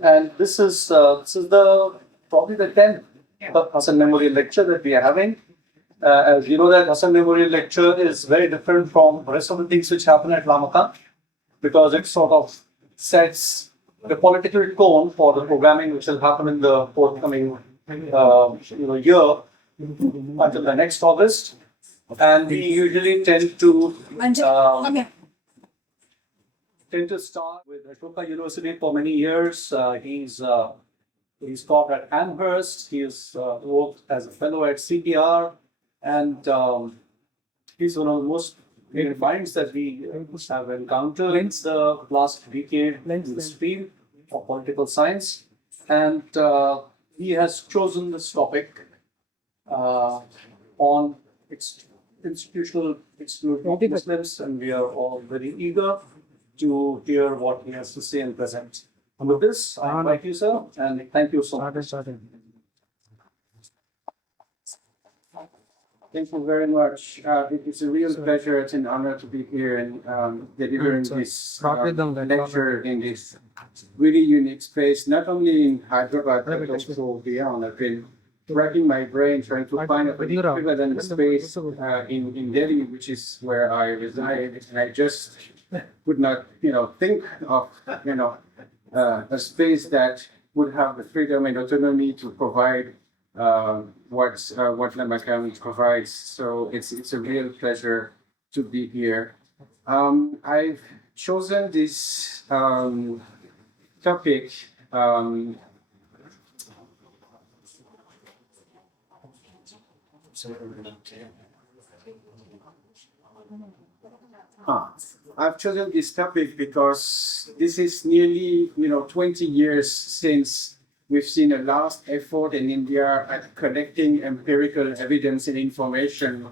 And this is the probably the 10th Hasan Memorial Lecture that we are having. As you know, that Hasan Memorial Lecture is very different from the rest of the things which happen at Lamakan, because it sort of sets the political tone for the programming which will happen in the forthcoming year until the next August. And we usually tend to start with Ashoka University for many years. He's taught at Amherst. He's worked as a fellow at CTR, and he's one of the most great finds that we have encountered in the last decade in this field of political science. And he has chosen this topic on institutional exclusion of Muslims, and we are all very eager to hear what he has to say and present. And with this, I invite you, sir, and thank you so much. Thank you very much. It is a real pleasure. It's an honor to be here and delivering this lecture in this really unique space, not only in Hyderabad, but also beyond. I've been racking my brain trying to find a equivalent space in Delhi, which is where I reside, and I just would not, think of, a space that would have the freedom and autonomy to provide what Lamakan provides. So it's a real pleasure to be here. I've chosen this topic. I've chosen this topic because this is nearly 20 years since we've seen a last effort in India at collecting empirical evidence and information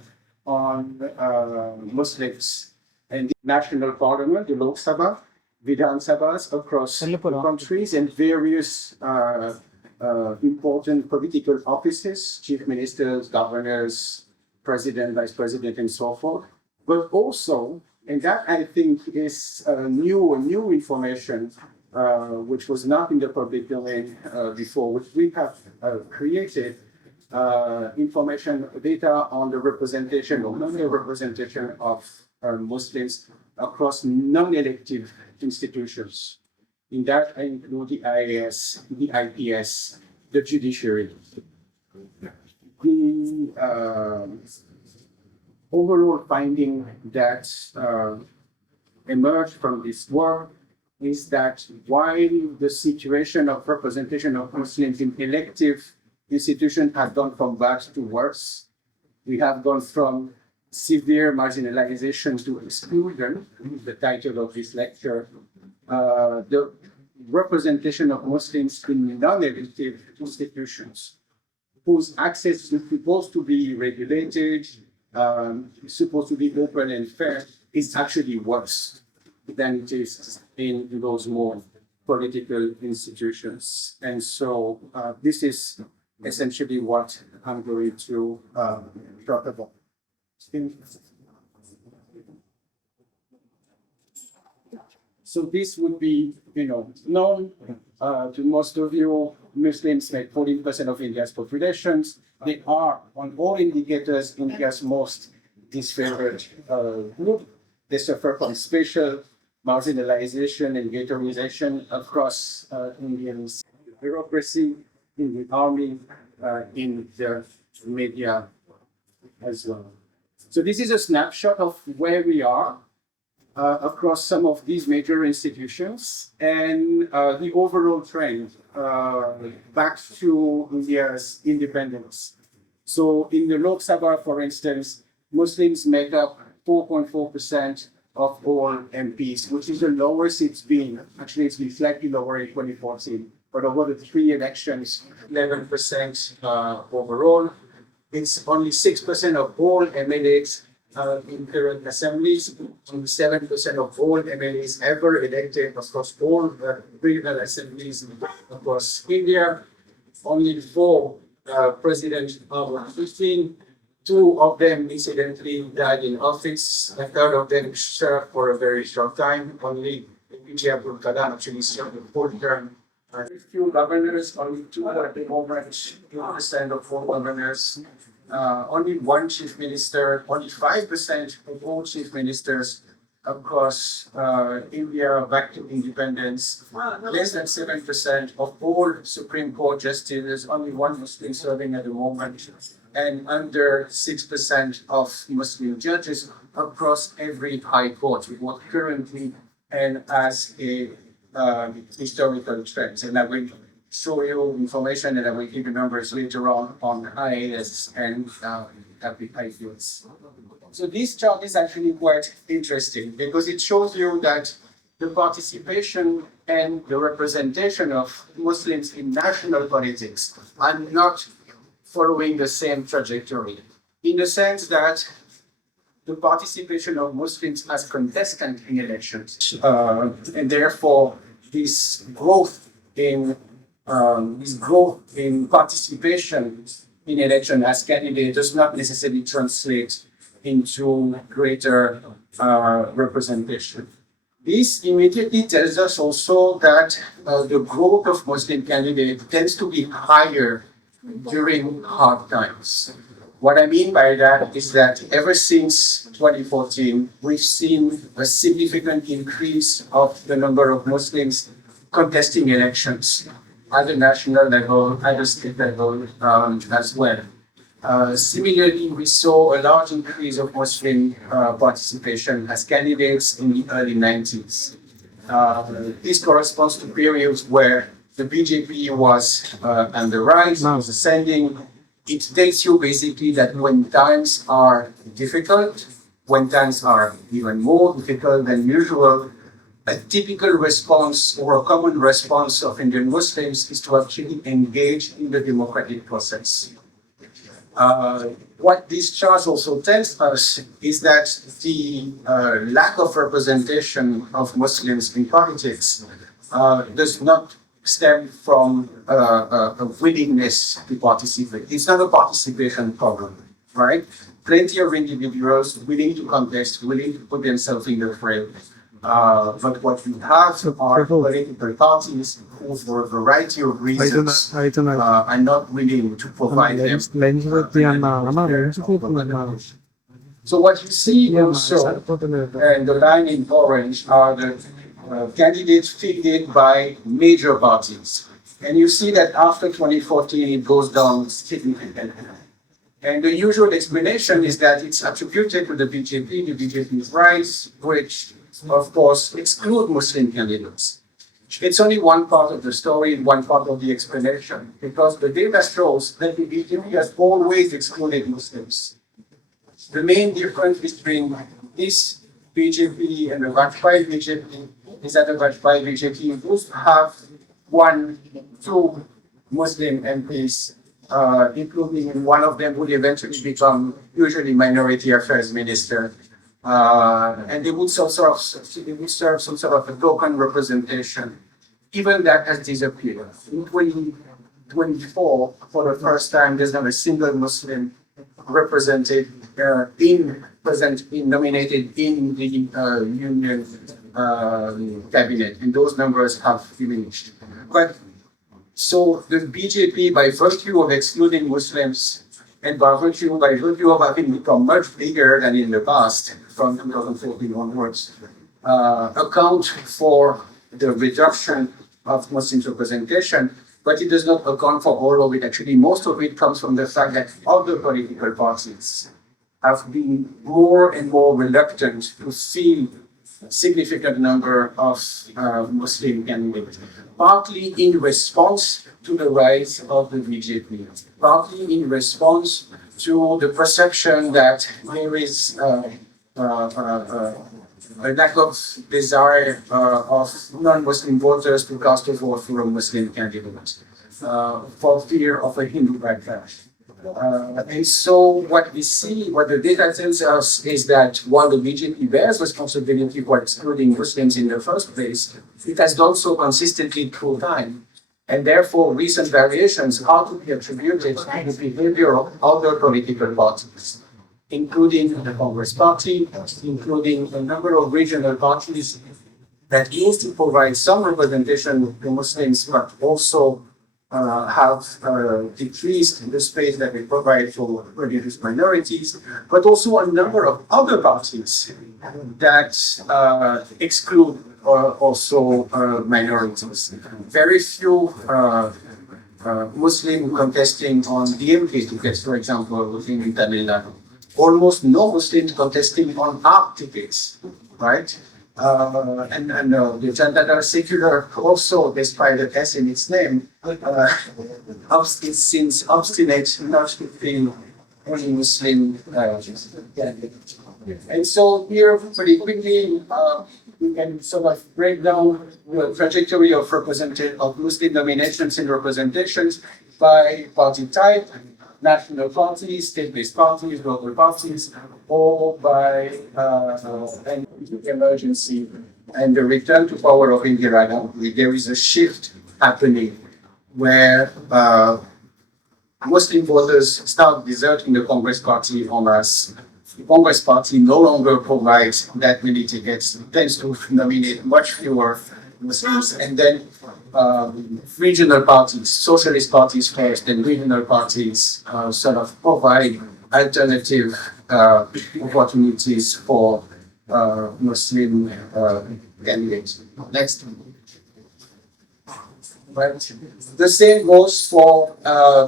on Muslims in the national parliament, the Lok Sabha, Vidhan Sabhas across the countries, and various important political offices, chief ministers, governors, president, vice president, and so forth. But also, and that I think is new information, which was not in the public domain before, which we have created information data on the representation or non-representation of Muslims across non-elective institutions. In that, I include the IAS, the IPS, the judiciary. The overall finding that emerged from this work is that while the situation of representation of Muslims in elective institutions has gone from bad to worse, we have gone from severe marginalization to exclusion, the title of this lecture. The representation of Muslims in non-elective institutions, whose access is supposed to be regulated, supposed to be open and fair, is actually worse than it is in those more political institutions. And so this is essentially what I'm going to talk about. So this would be, known to most of you. Muslims make 14% of India's populations. They are, on all indicators, India's most disfavored group. They suffer from spatial marginalization and ghettoization across Indians, bureaucracy, in the army, in the media as well. So this is a snapshot of where we are across some of these major institutions and the overall trend back to India's independence. So in the Lok Sabha, for instance, Muslims make up 4.4% of all MPs, which is the lowest it's been. Actually, it's been slightly lower in 2014, but over the 3 elections, 11% overall. It's only 6% of all MLAs in current assemblies, only 7% of all MLAs ever elected across all regional assemblies across India. Only 4 presidents of 15. 2 of them incidentally died in office. A third of them served for a very short time. Only APJ Abdul Kalam actually served a full term Very few governors, only two at the moment, 2% of all governors, only one chief minister, only 5% of all chief ministers across India back to independence, less than 7% of all Supreme Court justices, only one Muslim serving at the moment, and under 6% of Muslim judges across every high court, both currently and as a historical trends. And I will show you information and I will give you numbers later on IAS and IPS. So this chart is actually quite interesting because it shows you that the participation and the representation of Muslims in national politics are not following the same trajectory, in the sense that the participation of Muslims as contestants in elections, and therefore this growth in participation in election as candidate does not necessarily translate into greater representation. This immediately tells us also that the growth of Muslim candidates tends to be higher during hard times. What I mean by that is that ever since 2014, we've seen a significant increase of the number of Muslims contesting elections at the national level, at the state level as well. Similarly, we saw a large increase of Muslim participation as candidates in the early 90s. This corresponds to periods where the BJP was on the rise, was ascending. It tells you basically that when times are difficult, when times are even more difficult than usual, a typical response or a common response of Indian Muslims is to actually engage in the democratic process. What this chart also tells us is that the lack of representation of Muslims in politics does not stem from a willingness to participate. It's not a participation problem, right? Plenty of individuals willing to contest, willing to put themselves in the frame. But what we have are political parties who, for a variety of reasons, are not willing to provide them. So what you see also, and the line in orange, are the candidates fielded by major parties. And you see that after 2014, it goes down significantly. And the usual explanation is that it's attributed to the BJP's rise, which, of course, exclude Muslim candidates. It's only one part of the story and one part of the explanation, because the data shows that the BJP has always excluded Muslims. The main difference between this BJP and the Vajpayee BJP is that the Vajpayee BJP used to have 2 Muslim MPs, including one of them would eventually become usually minority affairs minister. And they would serve some sort of a token representation. Even that has disappeared. In 2024, for the first time, there's not a single Muslim represented nominated in the union cabinet, and those numbers have diminished. But so the BJP, by virtue of excluding Muslims and by virtue of having become much bigger than in the past, from 2014 onwards, account for the reduction of Muslim representation, but it does not account for all of it. Actually, most of it comes from the fact that other political parties have been more and more reluctant to field a significant number of Muslim candidates, partly in response to the rise of the BJP, partly in response to the perception that there is a lack of desire of non-Muslim voters to cast a vote for a Muslim candidate for fear of a Hindu backlash. And so what we see, what the data tells us is that while the BJP bears responsibility for excluding Muslims in the first place, it has done so consistently through time. And therefore, recent variations are to be attributed to the behavior of other political parties, including the Congress Party, including a number of regional parties, that used to provide some representation to Muslims, but also have decreased the space that we provide for religious minorities, but also a number of other parties that exclude also minorities. Very few Muslim contesting on DMK tickets, for example, in Tamil Nadu. Almost no Muslims contesting on ARC tickets, right? And the Janata secular also, despite the S in its name, it seems obstinate not to feel any Muslim candidate. And so here, pretty quickly, we can sort of break down the trajectory of Muslim nominations and representations by party type, national parties, state-based parties, local parties, or by emergency and the return to power of Indira Gandhi. There is a shift happening where Muslim voters start deserting the Congress Party en masse. The Congress Party no longer provides that many tickets, it tends to nominate much fewer Muslims, and then regional parties, socialist parties first, and regional parties sort of provide alternative opportunities for Muslim candidates. Next. Right. The same goes for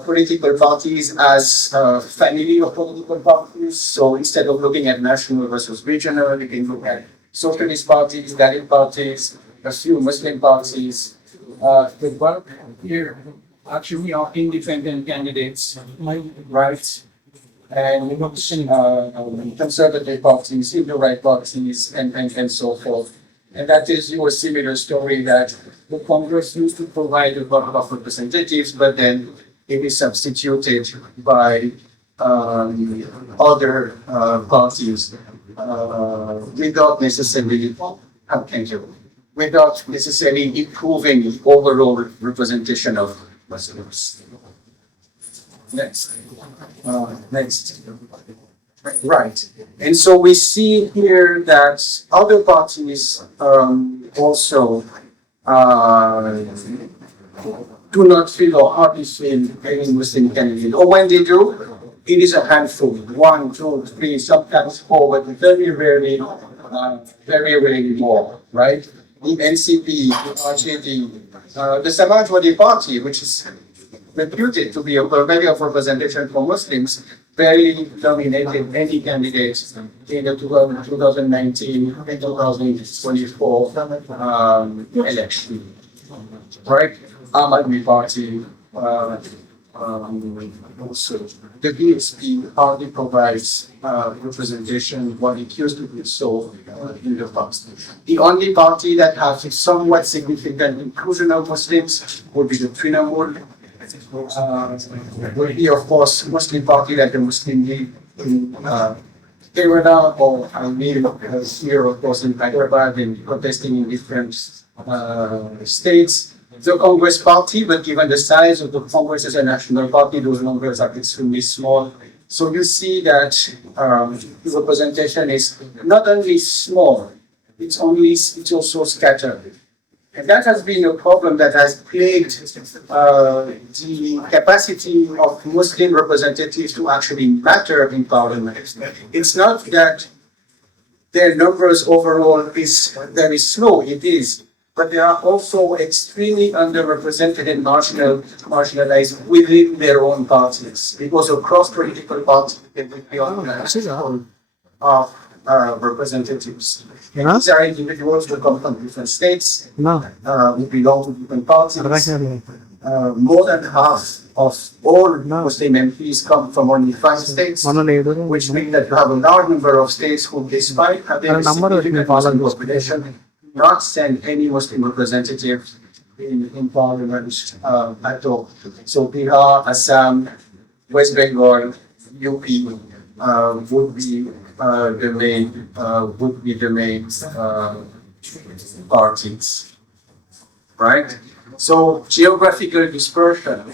political parties as family of political parties. So instead of looking at national versus regional, you can look at socialist parties, Dalit parties, a few Muslim parties. The bulk here actually are independent candidates, right? And conservative parties, Hindu-right parties, and so forth. And that is your similar story that the Congress used to provide a lot of representatives, but then it is substituted by other parties without necessarily improving the overall representation of Muslims. Next. Next. Right. And so we see here that other parties also do not feel or hardly feel any Muslim candidate. Or when they do, it is a handful. 1, 2, 3, sometimes 4, but very rarely more, right? The NCP, the RJD, the Samajwadi Party, which is reputed to be a purveyor of representation for Muslims, barely dominated any candidates in the 2019 and 2024 election. Right? Ahmadi Party, also the BSP hardly provides representation what it used to be so in the past. The only party that has a somewhat significant inclusion of Muslims would be the Trinamool. Would be, of course, Muslim party like the Muslim League in Kerala, or I mean here, of course, in Hyderabad, and protesting in different states. The Congress Party, but given the size of the Congress as a national party, those numbers are extremely small. So you see that the representation is not only small, it's also scattered. And that has been a problem that has plagued the capacity of Muslim representatives to actually matter in parliament. It's not that their numbers overall is very slow, it is, but they are also extremely underrepresented and marginalized within their own parties, because across political parties they would be on representatives. These are individuals who come from different states, who belong to different parties. More than half of all Muslim MPs come from only 5 states, which means that you have a large number of states who, despite having a significant Muslim population, not send any Muslim representatives in parliament at all. So Bihar, Assam, West Bengal, UP would be the main parties, right? So geographical dispersion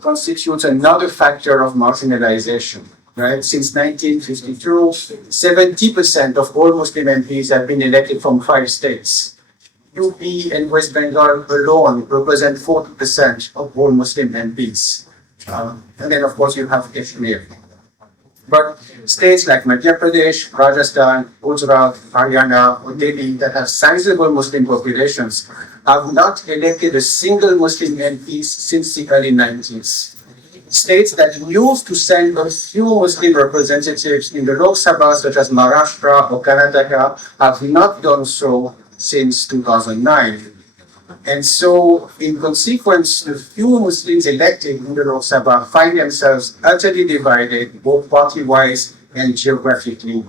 constitutes another factor of marginalization, right? Since 1952, 70% of all Muslim MPs have been elected from 5 states. UP and West Bengal alone represent 40% of all Muslim MPs. And then, of course, you have Kashmir. But states like Madhya Pradesh, Rajasthan, Gujarat, Haryana, or Delhi that have sizable Muslim populations have not elected a single Muslim MP since the early 90s. States that used to send a few Muslim representatives in the Lok Sabha, such as Maharashtra or Karnataka, have not done so since 2009. And so, in consequence, the few Muslims elected in the Lok Sabha find themselves utterly divided, both party-wise and geographically.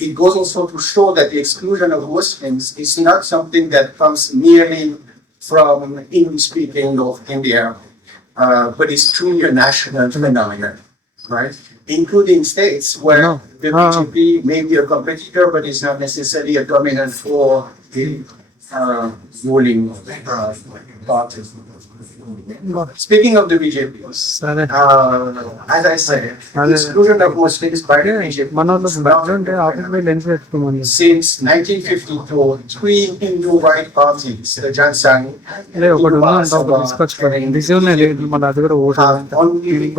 It goes also to show that the exclusion of Muslims is not something that comes merely from English-speaking North India, but it's truly a national phenomenon, right? Including states where the BJP may be a competitor, but is not necessarily a dominant for the ruling party. Speaking of the BJP, as I said, the exclusion of Muslims by the BJP since 1952, three Hindu right parties, the Jansang, have only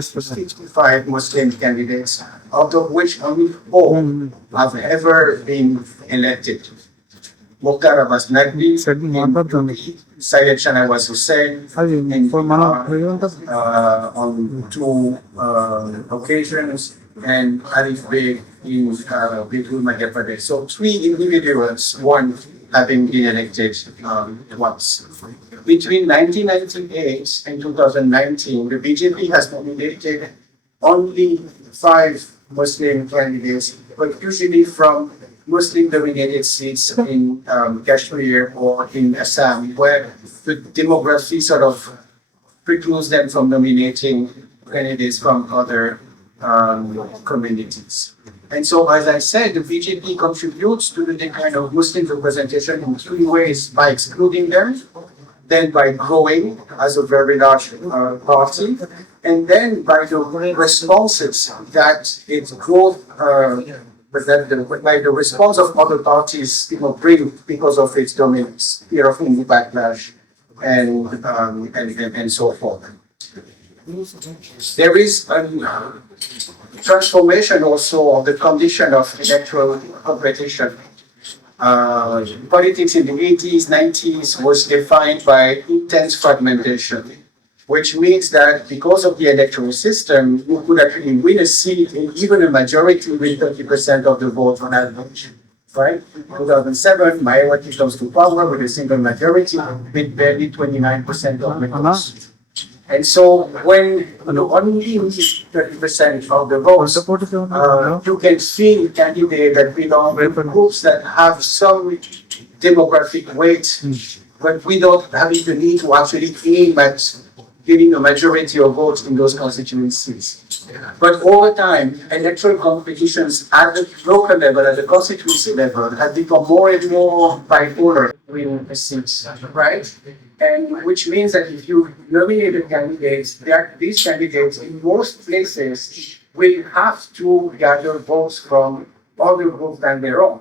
65 Muslim candidates, out of which only 4 have ever been elected. Mukhtar Abbas Naqvi, Syed Shanawaz Hussain, on 2 occasions, and Arif Beg in Bidul, Madhya Pradesh. So 3 individuals, 1 having been elected once. Between 1998 and 2019, the BJP has nominated only 5 Muslim candidates, but usually from Muslim-dominated seats in Kashmir or in Assam, where the demography sort of precludes them from nominating candidates from other communities. And so, as I said, the BJP contributes to the decline of Muslim representation in 3 ways: by excluding them, then by growing as a very large party, and then by the responses that its growth by the response of other parties, bring because of its dominance, fear of Hindu backlash, and so forth. There is a transformation also of the condition of electoral competition. Politics in the 80s, 90s was defined by intense fragmentation, which means that because of the electoral system, you could actually win a seat and even a majority with 30% of the vote on average. Right? In 2007, Mayawati comes to power with a single majority with barely 29% of the votes. And so when you only need 30% of the votes, you can see candidates that belong to groups that have some demographic weight, but without having the need to actually aim at getting a majority of votes in those constituencies. But over time, electoral competitions at the local level, at the constituency level, have become more and more bipolar between the seats, right? And which means that if you nominate a candidate, these candidates in most places will have to gather votes from other groups than their own.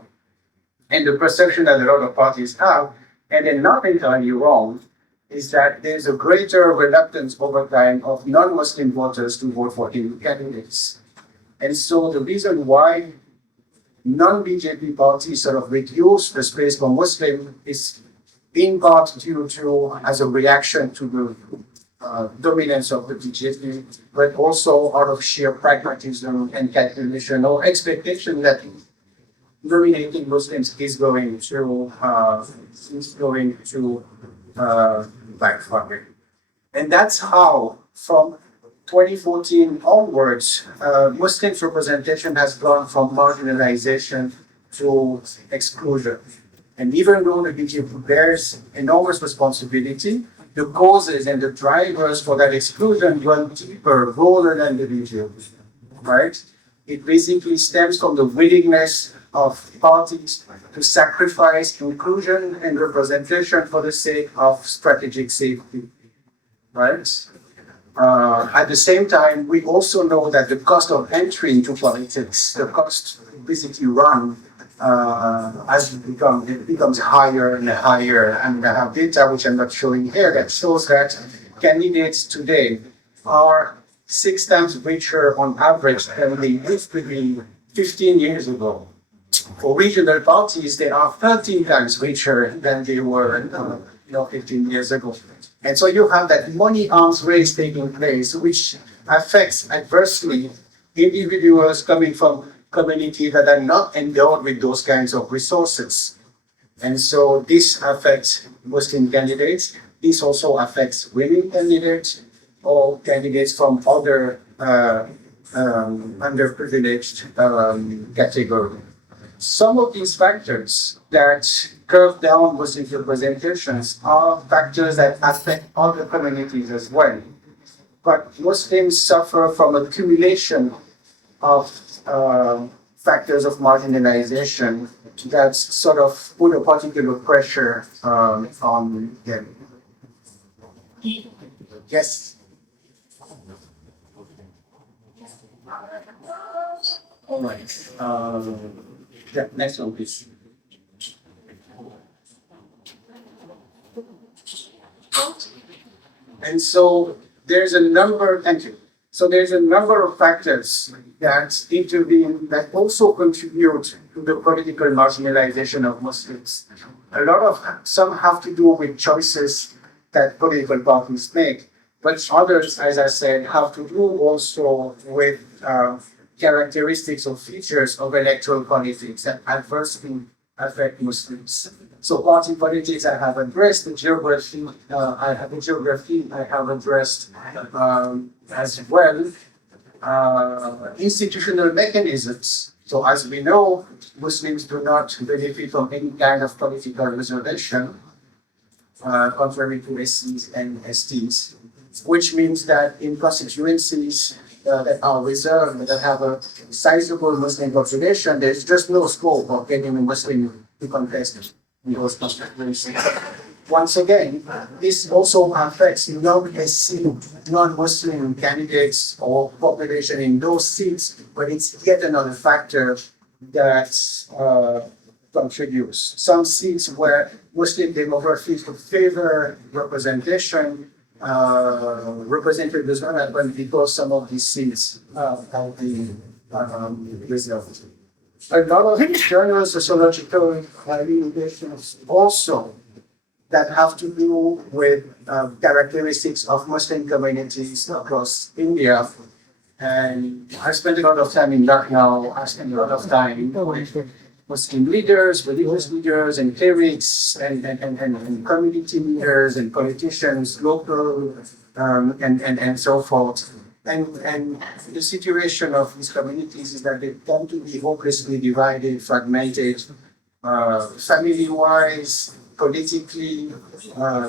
And the perception that a lot of parties have, and they're not entirely wrong, is that there's a greater reluctance over time of non-Muslim voters to vote for Hindu candidates. And so the reason why non-BJP parties sort of reduce the space for Muslim is in part due to, as a reaction to the dominance of the BJP, but also out of sheer pragmatism and calculation or expectation that nominating Muslims is going to backfire. And that's how, from 2014 onwards, Muslims representation has gone from marginalization to exclusion. And even though the BJP bears enormous responsibility, the causes and the drivers for that exclusion run deeper, broader than the BJP, right? It basically stems from the willingness of parties to sacrifice inclusion and representation for the sake of strategic safety, right? At the same time, we also know that the cost of entry into politics, the cost to basically run as it becomes higher and higher. And I have data which I'm not showing here that shows that candidates today are 6 times richer on average than they used to be 15 years ago. For regional parties, they are 13 times richer than they were 15 years ago. And so you have that money arms race taking place, which affects adversely individuals coming from communities that are not endowed with those kinds of resources. And so this affects Muslim candidates. This also affects women candidates or candidates from other underprivileged categories. Some of these factors that curve down Muslim representations are factors that affect other communities as well. But Muslims suffer from accumulation of factors of marginalization that sort of put a particular pressure on them. Yes. All right. Yeah, next one, please. And so there's a number, thank you. So there's a number of factors that intervene that also contribute to the political marginalization of Muslims. Some have to do with choices that political parties make, but others, as I said, have to do also with characteristics or features of electoral politics that adversely affect Muslims. So party politics, I have addressed the geography. I have addressed as well institutional mechanisms. So as we know, Muslims do not benefit from any kind of political reservation, contrary to SCs and STs, which means that in constituencies that are reserved, that have a sizable Muslim population, there's just no scope of getting a Muslim to contest in those constituencies. Once again, this also affects non-SC, non-Muslim candidates or population in those seats, but it's yet another factor that contributes. Some seats where Muslim demographics would favor representation, representative does not happen because some of these seats have been reserved. A lot of external sociological limitations also that have to do with characteristics of Muslim communities across India. And I spent a lot of time in Lucknow. I spent a lot of time with Muslim leaders, religious leaders, and clerics, and community leaders, and politicians, local, and so forth. And the situation of these communities is that they tend to be hopelessly divided, fragmented, family-wise, politically,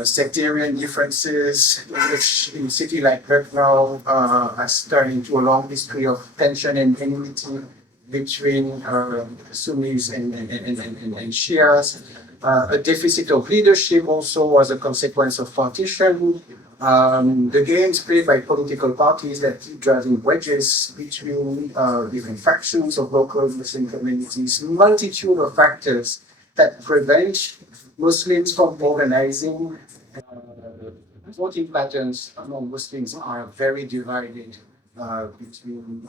sectarian differences, which in a city like Lucknow has turned into a long history of tension and enmity between Sunnis and Shias. A deficit of leadership also as a consequence of partition. The games played by political parties that keep driving wedges between different factions of local Muslim communities, multitude of factors that prevent Muslims from organizing. Voting patterns among Muslims are very divided between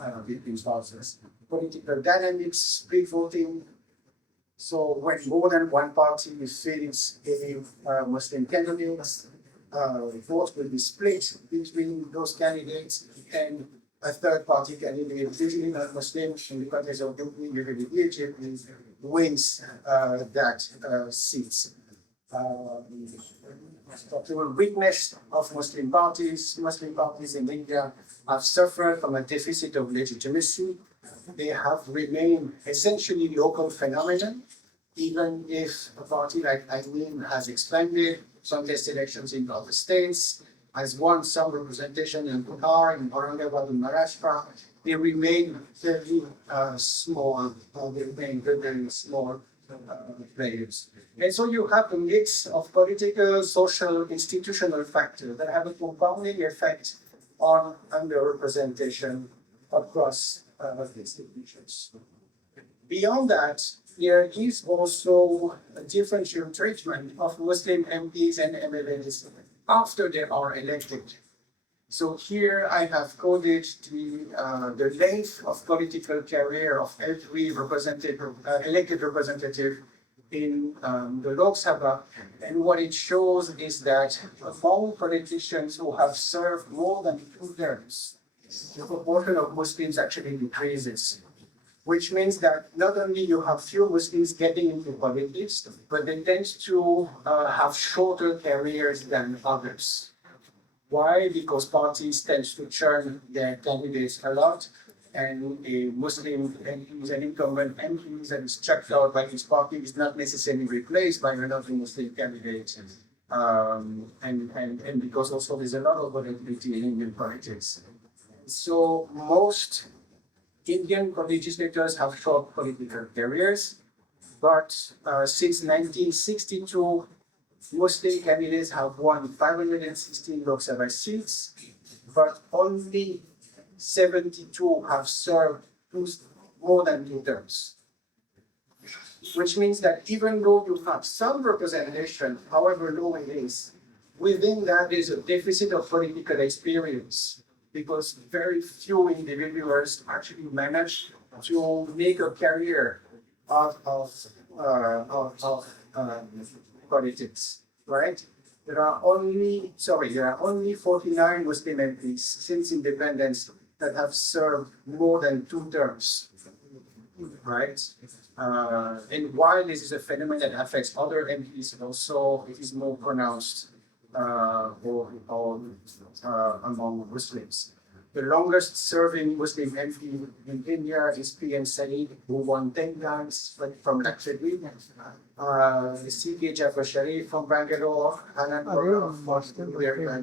parties. Political dynamics, split voting. So when more than one party fails any Muslim candidates, votes will be split between those candidates, and a third party candidate, usually not Muslim, in the context of usually Egypt, wins that seat. The weakness of Muslim parties in India have suffered from a deficit of legitimacy. They have remained essentially local phenomenon, even if a party like Amin has expanded, some test elections in other states, has won some representation in Bihar, in Aurangabad, in Maharashtra. They remain very small, very small players. And so you have a mix of political, social, institutional factors that have a compounding effect on underrepresentation across institutions. Beyond that, there is also a differential treatment of Muslim MPs and MLAs after they are elected. So here I have coded the length of political career of every elected representative in the Lok Sabha, and what it shows is that among politicians who have served more than 2 terms, the proportion of Muslims actually decreases, which means that not only you have few Muslims getting into politics, but they tend to have shorter careers than others. Why? Because parties tend to churn their candidates a lot, and a Muslim MP is an incumbent MP that is checked out by his party is not necessarily replaced by another Muslim candidate. And because also there's a lot of volatility in Indian politics. So most Indian legislators have short political careers, but since 1962, Muslim candidates have won 516 Lok Sabha seats, but only 72 have served more than 2 terms. Which means that even though you have some representation, however low it is, within that there's a deficit of political experience, because very few individuals actually manage to make a career out of politics, right? There are only 49 Muslim MPs since independence that have served more than 2 terms, right? And while this is a phenomenon that affects other MPs, also it is more pronounced among Muslims. The longest serving Muslim MP in India is PM Saeed, who won 10 times from Lakshadweep. C.K. Jafar Sharif from Bangalore, Hanan from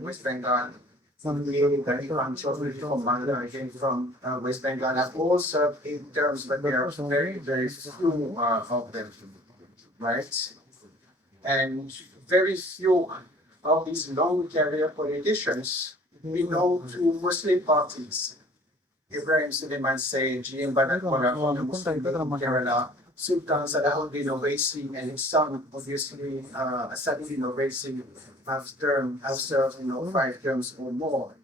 West Bengal, from Bangla, again from West Bengal, have all served 8 terms, but there are very, very few of them, right? And very few of these long career politicians belong to Muslim parties. Ibrahim Suleiman Said, G.M. Badakola from the Muslim League in Kerala, Sultan Salahuddin Owaisi and his son, obviously, Asaduddin Owaisi, have served 5 terms or more.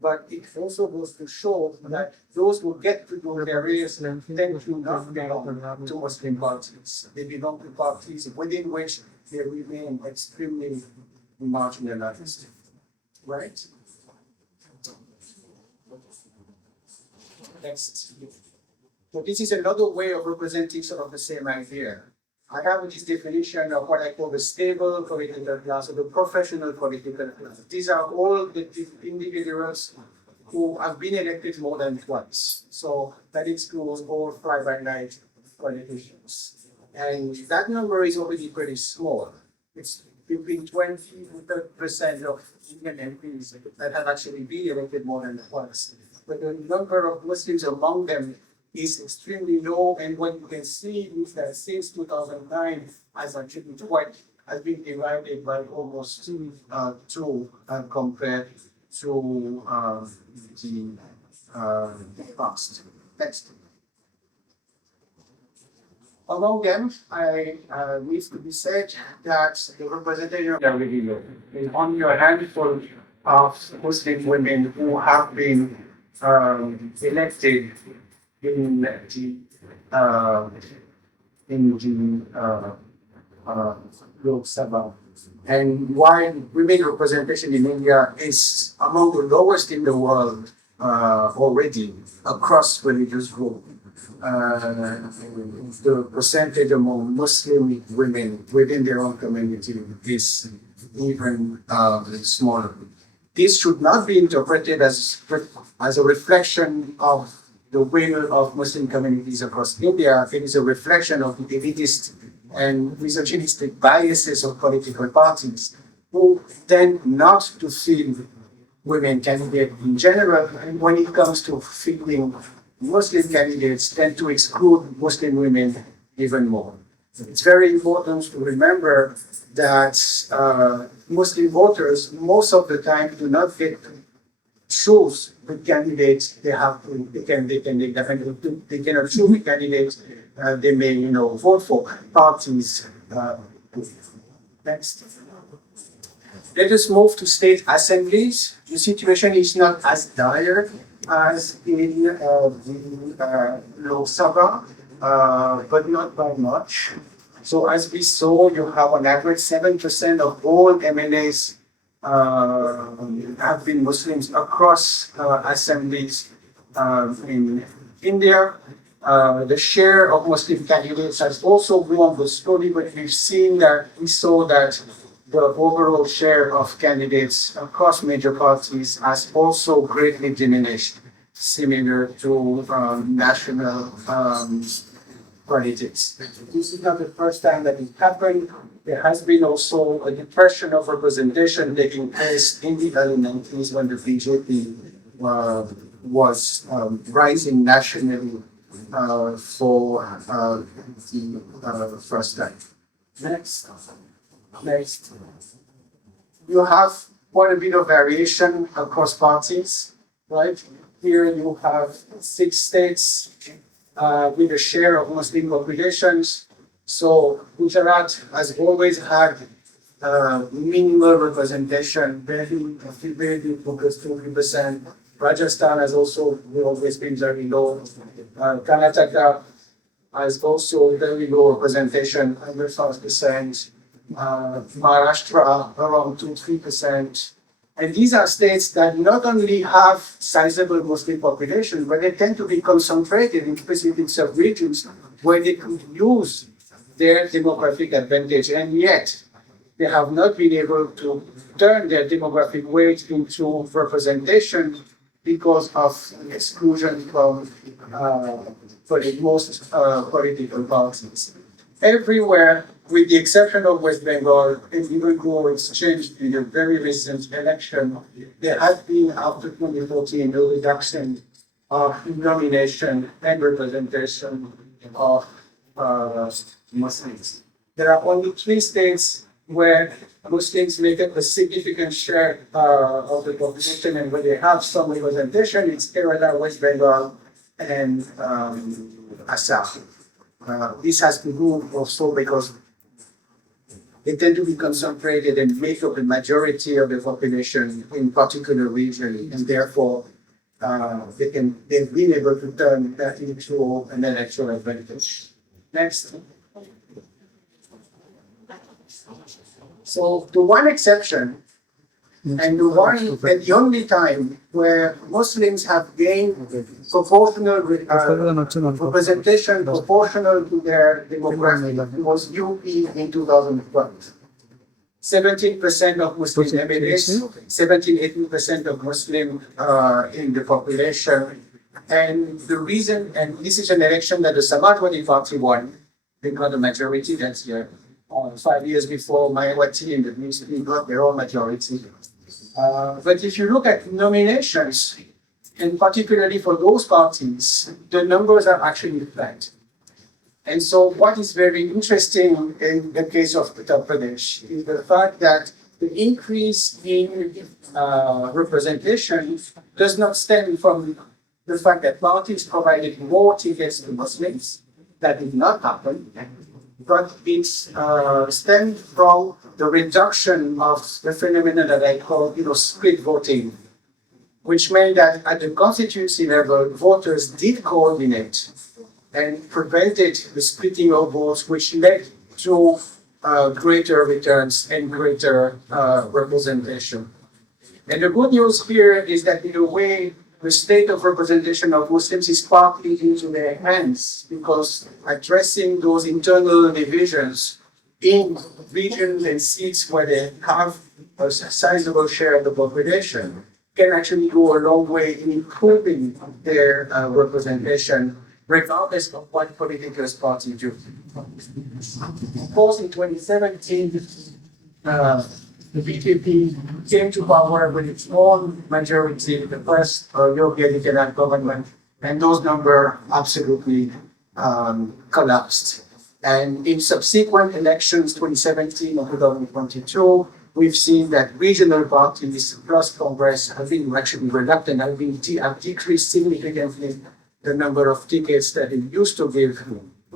But it also goes to show that those who get to do careers tend to not belong to Muslim parties. They belong to parties within which they remain extremely marginalized. Right? Next. So this is another way of representing sort of the same idea. I have this definition of what I call the stable political class or the professional political class. These are all the individuals who have been elected more than twice. So that excludes all fly-by-night politicians. And that number is already pretty small. It's between 20 to 30% of Indian MPs that have actually been elected more than twice. But the number of Muslims among them is extremely low, and what you can see is that since 2009 has been divided by almost 2 compared to the past. Next. Among them, needs to be said that the representation are really low. And only a handful of Muslim women who have been elected in the Lok Sabha. And while women representation in India is among the lowest in the world already across religious groups, the percentage among Muslim women within their own community is even smaller. This should not be interpreted as a reflection of the will of Muslim communities across India. It is a reflection of the elitist and misogynistic biases of political parties who tend not to feel women candidates in general, and when it comes to fielding Muslim candidates, tend to exclude Muslim women even more. It's very important to remember that Muslim voters most of the time do not get choose the candidates they have to, they cannot choose the candidates they may, vote for. Parties. Next. Let us move to state assemblies. The situation is not as dire as in the Lok Sabha, but not by much. So as we saw, you have on average 7% of all MLAs have been Muslims across assemblies in India. The share of Muslim candidates has also grown, but slowly, but we saw that the overall share of candidates across major parties has also greatly diminished, similar to national politics. This is not the first time that it happened. There has been also a depression of representation taking place in the early 90s when the BJP was rising nationally for the first time. Next. You have quite a bit of variation across parties, right? Here you have 6 states with a share of Muslim populations. So Gujarat has always had minimal representation, very focused 20%. Rajasthan has also always been very low. Karnataka has also very low representation, under 5%. Maharashtra around 2-3%. And these are states that not only have sizable Muslim population, but they tend to be concentrated in specific sub-regions where they could use their demographic advantage, and yet they have not been able to turn their demographic weight into representation because of exclusion from for the most political parties. Everywhere, with the exception of West Bengal, and even though it's changed in a very recent election, there has been, after 2014, a reduction of nomination and representation of Muslims. There are only 3 states where Muslims make up a significant share of the population, and where they have some representation. It's Kerala, West Bengal, and Assam. This has to do also because they tend to be concentrated and make up the majority of the population in particular region, and therefore they've been able to turn that into an electoral advantage. Next. So the one exception, and the only time where Muslims have gained proportional representation proportional to their demographic was UP in 2012. 17% of Muslim MLAs, 17-18% of Muslim in the population. And the reason, and this is an election that the Samajwadi Party won, they got a majority that year. 5 years before Mayawati and the BJP got their own majority. But if you look at nominations, and particularly for those parties, the numbers are actually flat. And so what is very interesting in the case of Uttar Pradesh is the fact that the increase in representation does not stem from the fact that parties provided more tickets to Muslims. That did not happen. But it's stemmed from the reduction of the phenomenon that I call, split voting, which meant that at the constituency level, voters did coordinate and prevented the splitting of votes, which led to greater returns and greater representation. And the good news here is that in a way, the state of representation of Muslims is partly into their hands, because addressing those internal divisions in regions and seats where they have a sizable share of the population can actually go a long way in improving their representation, regardless of what political party do. Of course, in 2017, the BJP came to power with its own majority, the first Yogi Adityanath government, and those numbers absolutely collapsed. And in subsequent elections, 2017 and 2022, we've seen that regional parties plus Congress have been actually reluctant, have decreased significantly the number of tickets that it used to give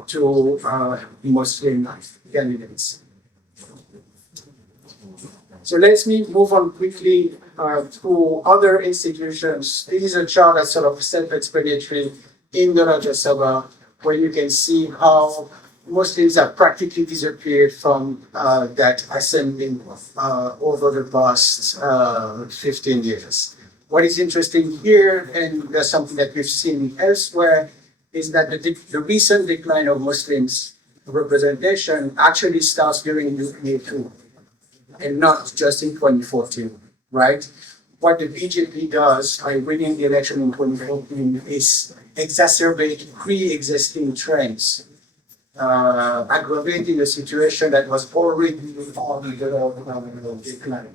to Muslim candidates. So let me move on quickly to other institutions. This is a chart that's sort of self-explanatory in the Rajya Sabha, where you can see how Muslims have practically disappeared from that assembly over the past 15 years. What is interesting here, and that's something that we've seen elsewhere, is that the recent decline of Muslims representation actually starts during UPA 2 and not just in 2014, right? What the BJP does by winning the election in 2014 is exacerbate pre-existing trends, aggravating a situation that was already on the decline.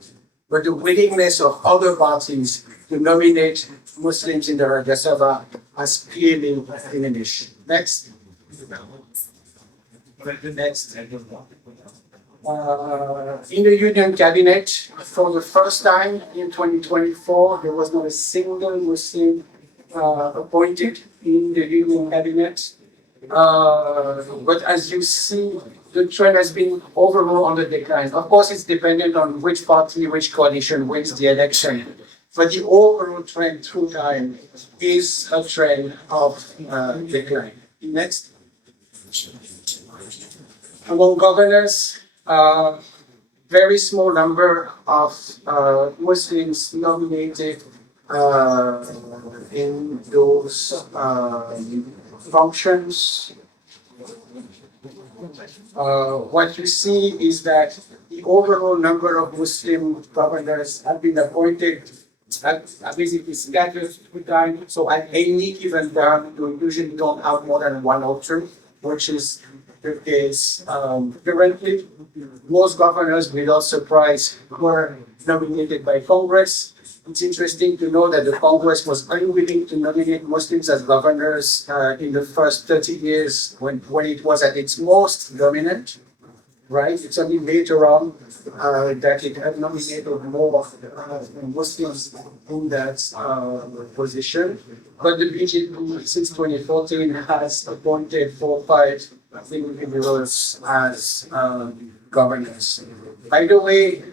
But the willingness of other parties to nominate Muslims in the Rajya Sabha has clearly diminished. Next. Next. In the Union Cabinet, for the first time in 2024, there was not a single Muslim appointed in the Union Cabinet. But as you see, the trend has been overall on the decline. Of course, it's dependent on which party, which coalition wins the election. But the overall trend through time is a trend of decline. Next. Among governors, very small number of Muslims nominated in those functions. What you see is that the overall number of Muslim governors have been appointed at basically scattered through time. So at any given time, you usually don't have more than one or two, which is the case currently. Most governors, without surprise, were nominated by Congress. It's interesting to know that the Congress was unwilling to nominate Muslims as governors in the first 30 years when it was at its most dominant, right? It's only later on that it had nominated more Muslims in that position. But the BJP since 2014 has appointed 4 or 5 individuals as governors. By the way,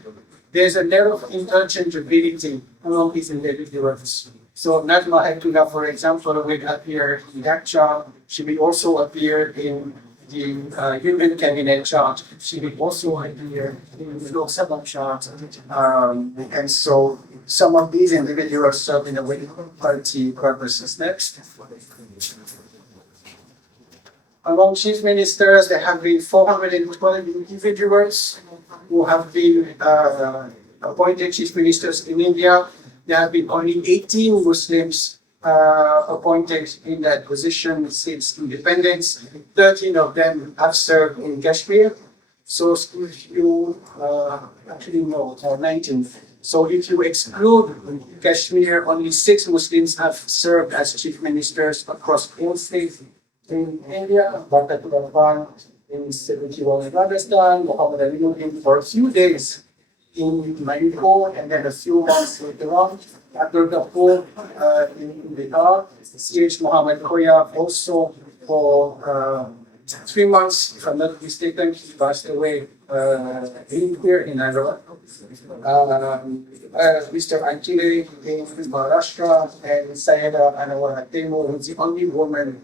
there's a level of interchangeability among these individuals. So Najma Heptullah, for example, will appear in that chart. She will also appear in the Union Cabinet chart. She will also appear in the Lok Sabha chart. And so some of these individuals serve in a way party purposes. Next. Among chief ministers, there have been 412 individuals who have been appointed chief ministers in India. There have been only 18 Muslims appointed in that position since independence. 13 of them have served in Kashmir. So if you, actually no, 19. So if you exclude Kashmir, only 6 Muslims have served as chief ministers across all states in India. Bhagat Rahman in 71 in Rajasthan, Muhammad Ali for a few days in Manipur, and then a few months later on, Abdul Ghaffur in Bihar, C.H. Muhammad Khoya also for 3 months, if I'm not mistaken. He passed away here in Nagaland. Mr. Antile in Maharashtra, and Sayeda Anwar Temu, who's the only woman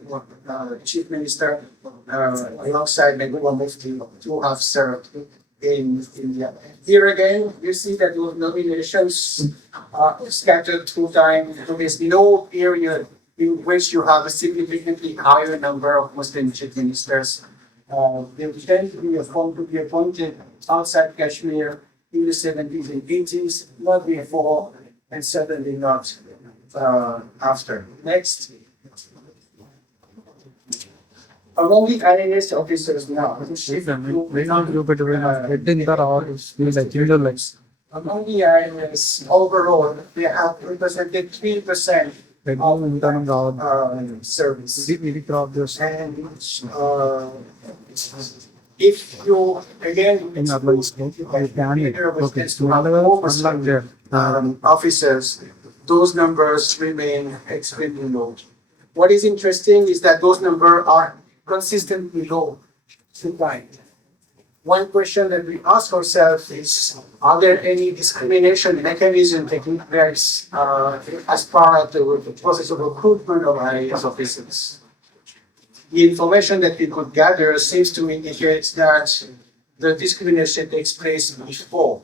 chief minister alongside Mehbooba Mufti to have served in India. Here again, you see that those nominations are scattered through time. There is no period in which you have a significantly higher number of Muslim chief ministers. They tend to be appointed outside Kashmir in the 70s and 80s, not before, and certainly not after. Next. Among the IAS officers now, among the IAS overall, they have represented 3% of service. And if you again officers, those numbers remain extremely low. What is interesting is that those numbers are consistently low through time. One question that we ask ourselves is, are there any discrimination mechanisms taking place as part of the process of recruitment of IAS officers? The information that we could gather seems to indicate that the discrimination takes place before,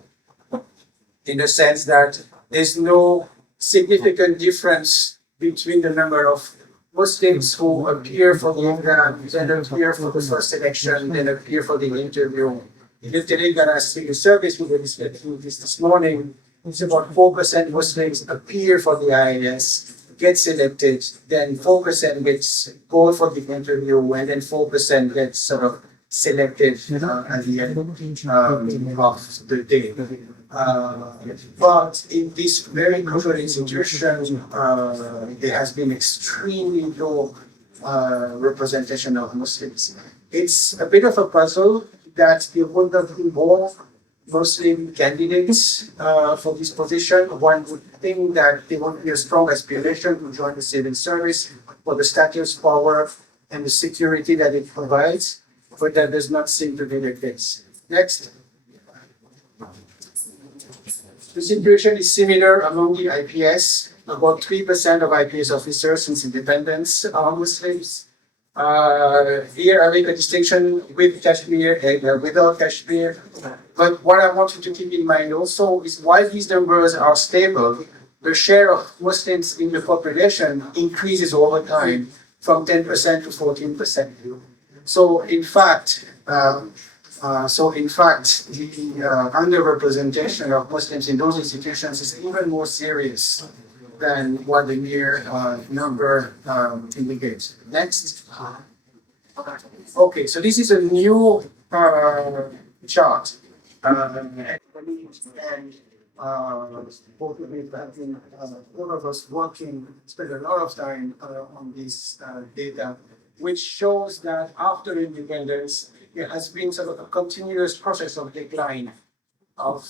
in the sense that there's no significant difference between the number of Muslims who appear for the exam, then appear for the first selection, then appear for the interview. If you take a service we were discussing this morning, it's about 4% Muslims appear for the IAS, get selected, then 4% gets called for the interview, and then 4% gets sort of selected at the end of the day. But in this very crucial institution, there has been extremely low representation of Muslims. It's a bit of a puzzle that there would have been more Muslim candidates for this position. One would think that there would be a strong aspiration to join the civil service for the status, power, and the security that it provides, but that does not seem to be the case. Next. The situation is similar among the IPS. About 3% of IPS officers since independence are Muslims. Here I make a distinction with Kashmir and without Kashmir. But what I want you to keep in mind also is while these numbers are stable, the share of Muslims in the population increases over time from 10% to 14%. So in fact, the underrepresentation of Muslims in those institutions is even more serious than what the mere number indicates. Next. Okay, so this is a new chart. Both of us have been, all of us working, spend a lot of time on this data, which shows that after independence, there has been sort of a continuous process of decline of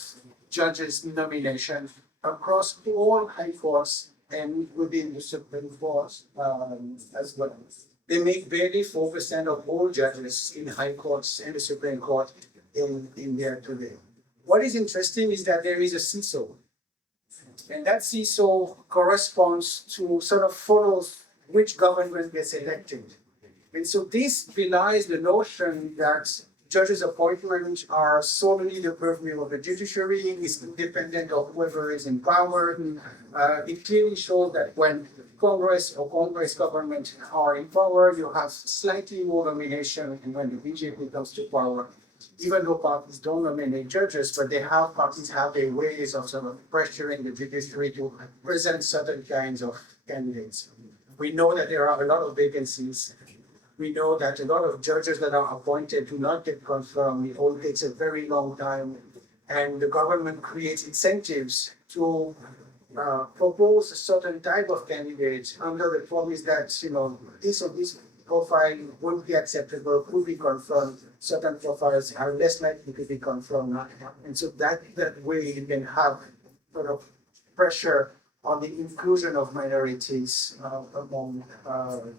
judges' nomination across all high courts and within the Supreme Court as well. They make barely 4% of all judges in high courts and the Supreme Court in there today. What is interesting is that there is a seesaw, and that seesaw corresponds to sort of follows which government gets elected. And so this belies the notion that judges' appointments are solely the purview of the judiciary, is independent of whoever is in power. It clearly shows that when Congress or Congress government are in power, you have slightly more nomination, and when the BJP comes to power, even though parties don't nominate judges, but parties have their ways of sort of pressuring the judiciary to present certain kinds of candidates. We know that there are a lot of vacancies. We know that a lot of judges that are appointed do not get confirmed. It all takes a very long time, and the government creates incentives to propose a certain type of candidate under the promise that this or this profile won't be acceptable, could be confirmed. Certain profiles are less likely to be confirmed, and so that way you can have sort of pressure on the inclusion of minorities among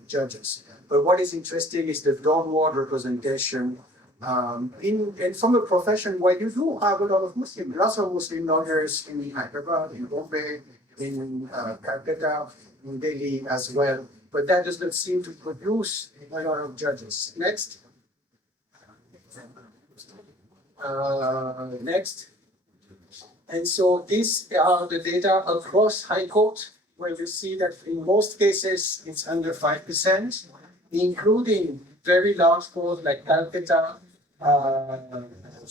judges. But what is interesting is the downward representation and from a profession where you do have a lot of Muslims, lots of Muslim lawyers in Hyderabad, in Bombay, in Calcutta, in Delhi as well. But that does not seem to produce a lot of judges. Next. Next. And so these are the data across High Court, where you see that in most cases it's under 5%, including very large courts like Calcutta,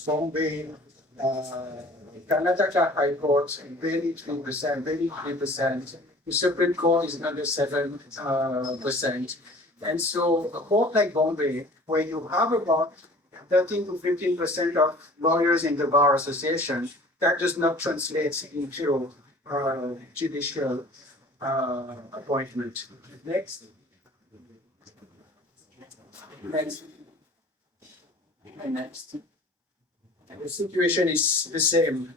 Bombay, Karnataka High Court, barely 3%, barely 3%. The Supreme Court is under 7%. And so a court like Bombay, where you have about 13 to 15% of lawyers in the Bar Association, that does not translate into judicial appointment. Next. Next. next. The situation is the same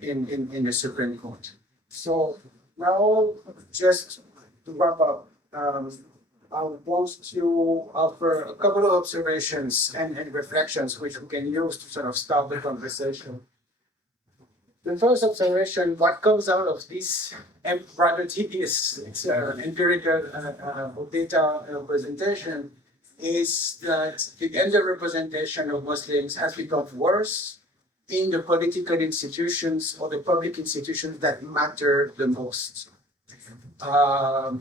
in the Supreme Court. So now, just to wrap up, I want to offer a couple of observations and reflections which we can use to sort of start the conversation. The first observation, what comes out of this rather tedious empirical data representation, is that the underrepresentation of Muslims has become worse in the political institutions or the public institutions that matter the most.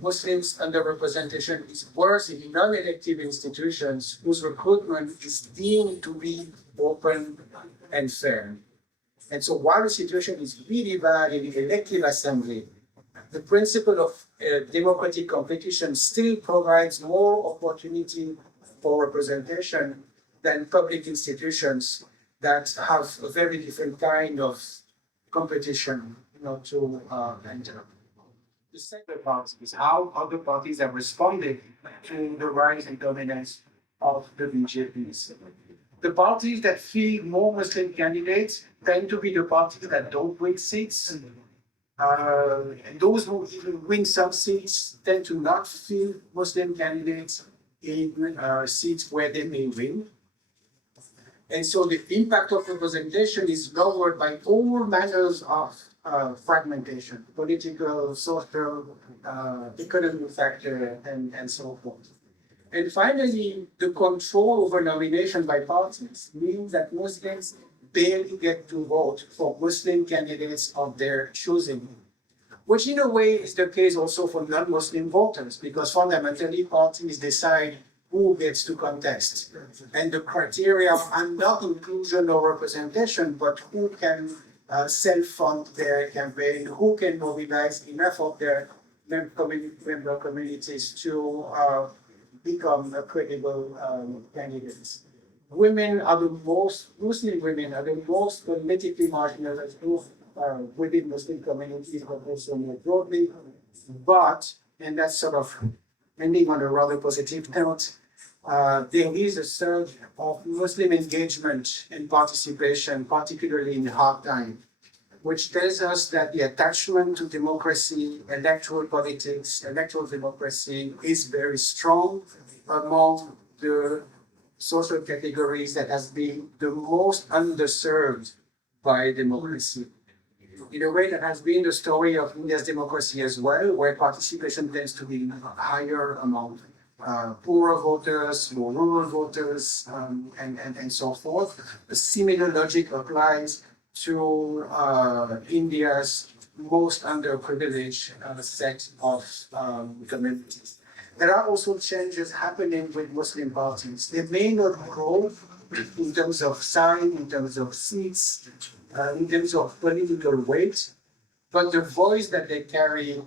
Muslims underrepresentation is worse in non-elective institutions whose recruitment is deemed to be open and fair. And so while the situation is really bad in the elective assembly, the principle of democratic competition still provides more opportunity for representation than public institutions that have a very different kind of competition, to enter. The second part is how other parties have responded to the rise and dominance of the BJPs. The parties that field more Muslim candidates tend to be the parties that don't win seats. And those who even win some seats tend to not field Muslim candidates in seats where they may win. And so the impact of representation is lowered by all manners of fragmentation, political, social, economic factor, and so forth. And finally, the control over nomination by parties means that Muslims barely get to vote for Muslim candidates of their choosing, which in a way is the case also for non-Muslim voters, because fundamentally parties decide who gets to contest. And the criteria are not inclusion or representation, but who can self-fund their campaign, who can mobilize enough of their member communities to become credible candidates. Muslim women are the most politically marginalized group within Muslim communities, but also more broadly. But, and that's sort of ending on a rather positive note, there is a surge of Muslim engagement and participation, particularly in hard time, which tells us that the attachment to democracy, electoral politics, electoral democracy is very strong among the social categories that has been the most underserved by democracy. In a way, that has been the story of India's democracy as well, where participation tends to be higher among poorer voters, more rural voters, and so forth. A similar logic applies to India's most underprivileged set of communities. There are also changes happening with Muslim parties. They may not grow in terms of size, in terms of seats, in terms of political weight, but the voice that they carry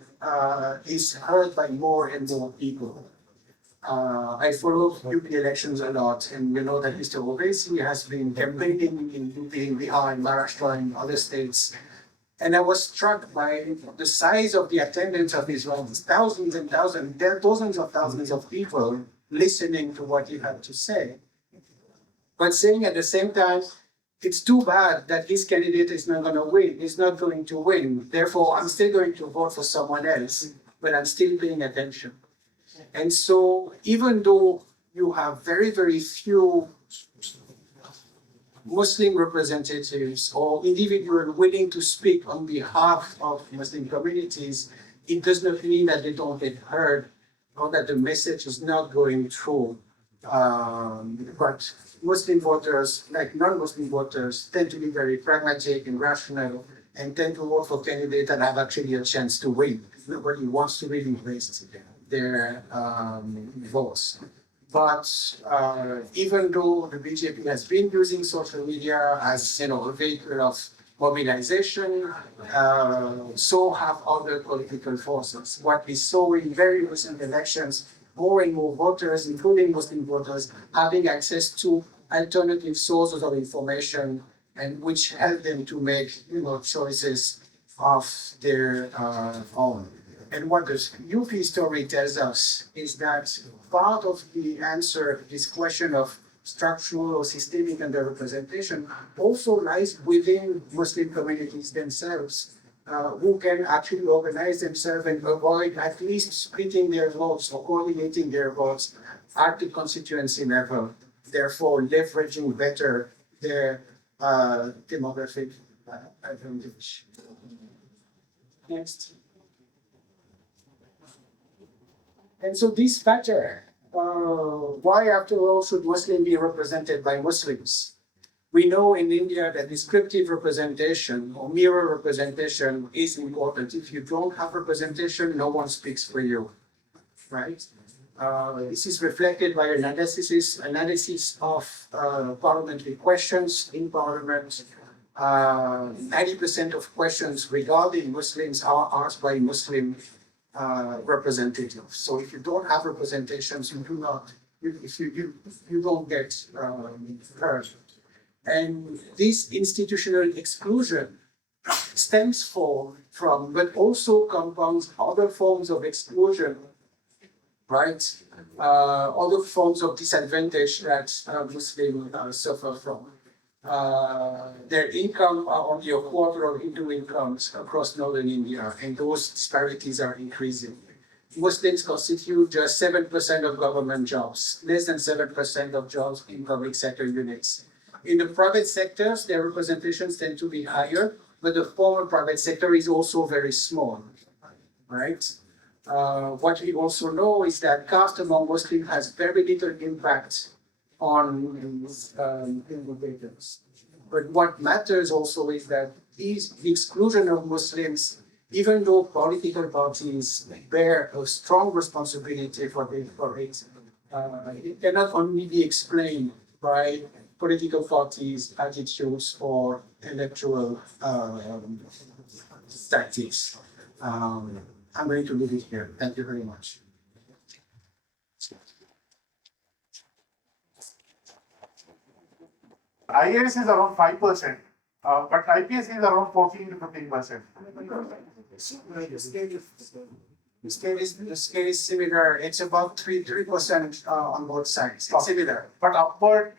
is heard by more and more people. I follow UP elections a lot, and you know that Mr. Owaisi has been campaigning in UP, in Bihar, in Maharashtra, and other states. And I was struck by the size of the attendance of these rallies. Thousands and thousands, there are dozens of thousands of people listening to what he had to say. But saying at the same time, it's too bad that this candidate is not going to win, is not going to win. Therefore, I'm still going to vote for someone else, but I'm still paying attention. And so, even though you have very, very few Muslim representatives or individuals willing to speak on behalf of Muslim communities, it does not mean that they don't get heard or that the message is not going through. But Muslim voters, like non-Muslim voters, tend to be very pragmatic and rational and tend to vote for candidates that have actually a chance to win. Nobody wants to really waste their votes. But even though the BJP has been using social media as a vehicle of mobilization, so have other political forces. What we saw in very recent elections, more and more voters, including Muslim voters, having access to alternative sources of information, and which help them to make choices of their own. And what the UP story tells us is that part of the answer to this question of structural or systemic underrepresentation also lies within Muslim communities themselves, who can actually organize themselves and avoid at least splitting their votes or coordinating their votes at the constituency level, therefore leveraging better their demographic advantage. Next. And so this factor, why after all should Muslims be represented by Muslims? We know in India that descriptive representation or mirror representation is important. If you don't have representation, no one speaks for you, right? This is reflected by an analysis of parliamentary questions in parliament. 90% of questions regarding Muslims are asked by Muslim representatives. So if you don't have representations, you do not, you don't get heard. And this institutional exclusion stems from, but also compounds other forms of exclusion, right? Other forms of disadvantage that Muslims suffer from. Their income are only a quarter of Hindu incomes across northern India, and those disparities are increasing. Muslims constitute just 7% of government jobs, less than 7% of jobs in public sector units. In the private sectors, their representations tend to be higher, but the formal private sector is also very small, right? What we also know is that caste among Muslims has very little impact on innovators. But what matters also is that the exclusion of Muslims, even though political parties bear a strong responsibility for it, it cannot only be explained by political parties' attitudes or electoral tactics. I'm going to leave it here. Thank you very much. IAS is around 5%, but IPS is around 14 to 15%. The scale is similar. It's about 3% on both sides. It's similar. But upward,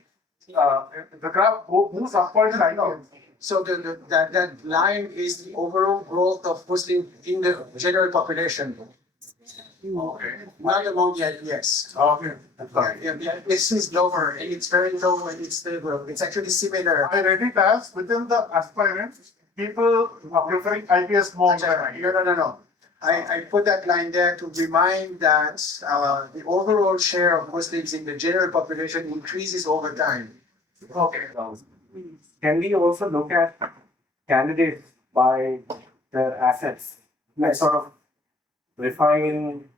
the graph moves upward in IPS. So that line is the overall growth of Muslim in the general population. Okay. Not among the IPS. Okay. This is lower, and it's very low, and it's stable. It's actually similar. I read it as within the aspirants, people are preferring IPS more than No. I put that line there to remind that the overall share of Muslims in the general population increases over time. Okay. Can we also look at candidates by their assets? Like sort of refine,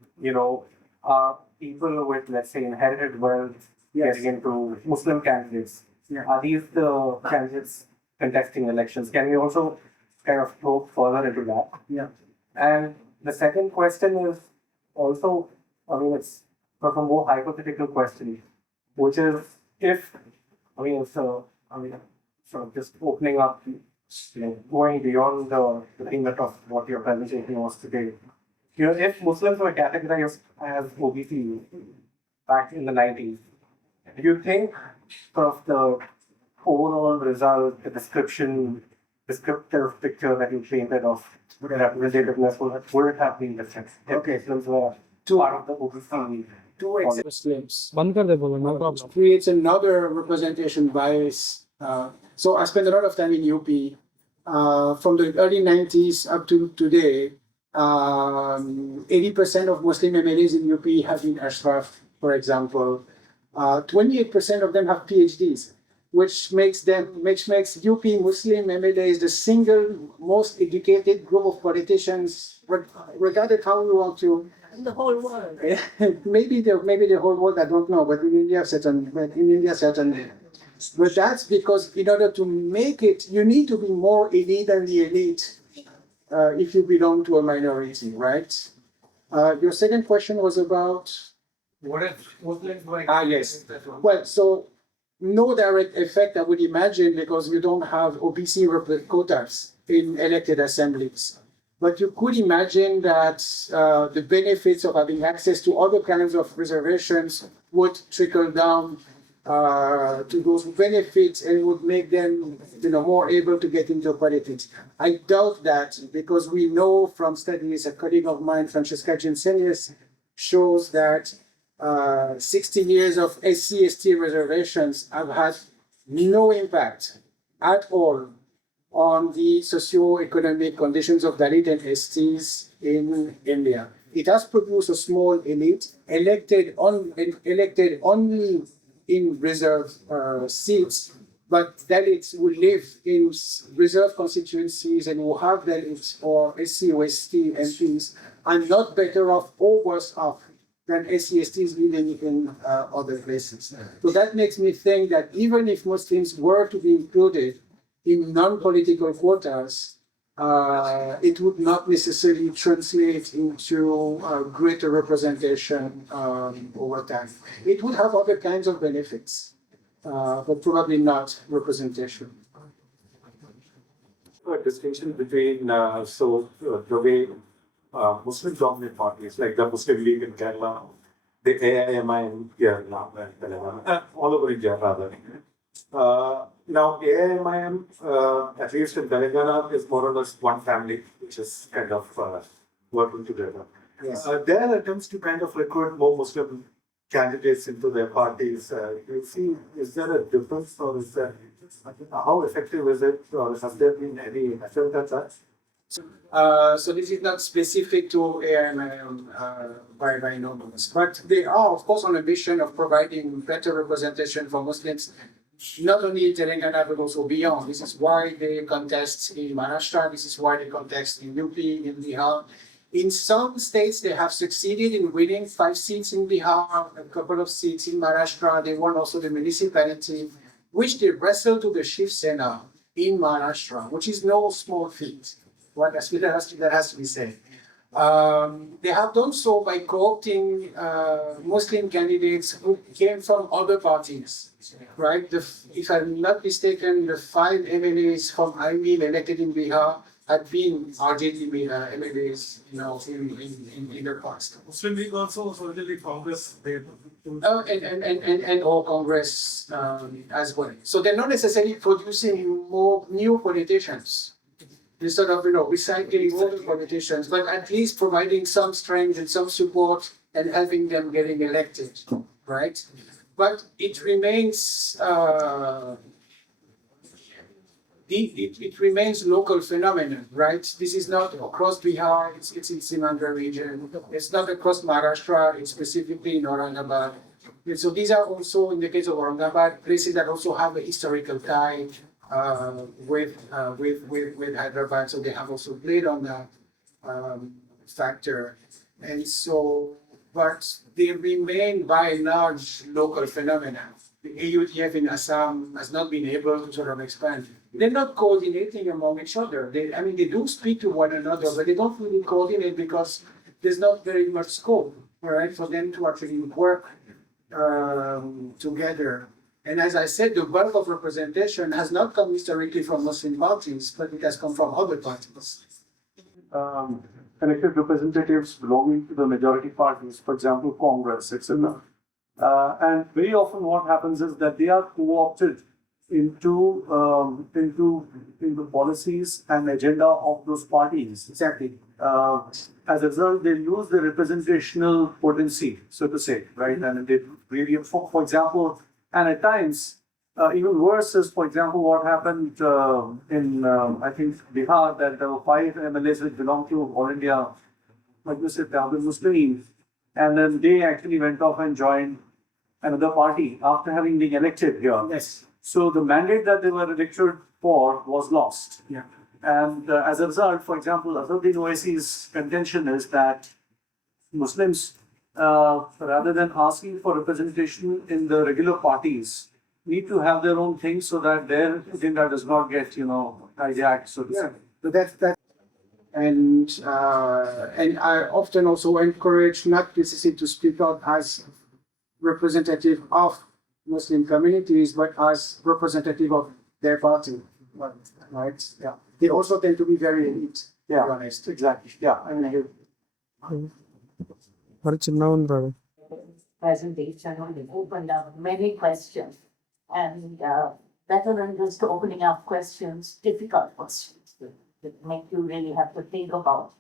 people with, let's say, inherited wealth getting into Muslim candidates. Yeah. Are these the candidates contesting elections? Can we also kind of probe further into that? Yeah. And the second question is also, it's sort of a more hypothetical question, which is sort of just opening up, going beyond the thing of what your presentation was today. If Muslims were categorized as OBC back in the 90s, do you think sort of the overall result, the descriptive picture that you painted of representativeness would have been different if Muslims were part of the OBC? Two Muslims creates another representation bias. So I spent a lot of time in UP. From the early 90s up to today, 80% of Muslim MLAs in UP have been Ashraf, for example. 28% of them have PhDs, which makes UP Muslim MLAs the single most educated group of politicians, regarded how we want to. In the whole world. maybe the whole world, I don't know, but in India certainly. But that's because in order to make it, you need to be more elite than the elite if you belong to a minority, right? Your second question was about? What if Muslims were? Yes. Well, so no direct effect, I would imagine, because you don't have OBC quotas in elected assemblies. But you could imagine that the benefits of having access to other kinds of reservations would trickle down to those benefits and would make them, more able to get into politics. I doubt that because we know from studies, a colleague of mine, Francesca Ginselius, shows that 60 years of SC/ST reservations have had no impact at all on the socio-economic conditions of Dalit and STs in India. It has produced a small elite elected only in reserve seats, but Dalits who live in reserve constituencies and who have Dalits or SC or ST MPs are not better off or worse off than SC/STs living in other places. So that makes me think that even if Muslims were to be included in non-political quotas, it would not necessarily translate into greater representation over time. It would have other kinds of benefits, but probably not representation. A distinction between the way Muslim dominant parties like the Muslim League in Kerala, the AIMI in Telangana, all over India rather. Now AIMIM, at least in Telangana, is more or less one family, which is kind of working together. Yes. Their attempts to kind of recruit more Muslim candidates into their parties, you see, is there a difference or is there, how effective is it or has there been any attempt at that? So this is not specific to AIMIM by no means, but they are, of course, on a mission of providing better representation for Muslims, not only in Telangana but also beyond. This is why they contest in Maharashtra. This is why they contest in UP, in Bihar. In some states, they have succeeded in winning 5 seats in Bihar, a couple of seats in Maharashtra. They won also the municipality, which they wrestled to the Shiv Sena in Maharashtra, which is no small feat. Well, that has to be said. They have done so by co-opting Muslim candidates who came from other parties, right? If I'm not mistaken, the 5 MLAs from IMIL elected in Bihar had been RJD MLAs, in the past. Muslim League also, so the Congress, And all Congress as well. So they're not necessarily producing more new politicians. They're sort of, recycling older politicians, but at least providing some strength and some support and helping them getting elected, right? But it remains it remains local phenomenon, right? This is not across Bihar, it's in Simandra region. It's not across Maharashtra, it's specifically in Aurangabad. And so these are also, in the case of Aurangabad, places that also have a historical tie with Hyderabad, so they have also played on that factor. And so, but they remain by and large local phenomena. The AUTF in Assam has not been able to sort of expand. They're not coordinating among each other. They do speak to one another, but they don't really coordinate because there's not very much scope, right, for them to actually work together. And as I said, the bulk of representation has not come historically from Muslim parties, but it has come from other parties. Elected representatives belonging to the majority parties, for example, Congress, etc. And very often what happens is that they are co-opted into the policies and agenda of those parties. Exactly. As a result, they lose the representational potency, so to say, right? And they really, for example, and at times, even worse is, for example, what happened in, I think, Bihar, that there were 5 MLAs which belonged to All India, like you said, Muslim, and then they actually went off and joined another party after having been elected here. Yes. So the mandate that they were elected for was lost. Yeah. And as a result, for example, Asaduddin Owaisi's contention is that Muslims, rather than asking for representation in the regular parties, need to have their own thing so that their agenda does not get, hijacked, so to say. So that's that. And I often also encourage not necessarily to speak out as representative of Muslim communities, but as representative of their party, right? Yeah. They also tend to be very elite, to be honest. Exactly. Yeah, I mean, మరి చిన్న ఉంది presentation opened up many questions. And better than just opening up questions, difficult questions that make you really have to think about.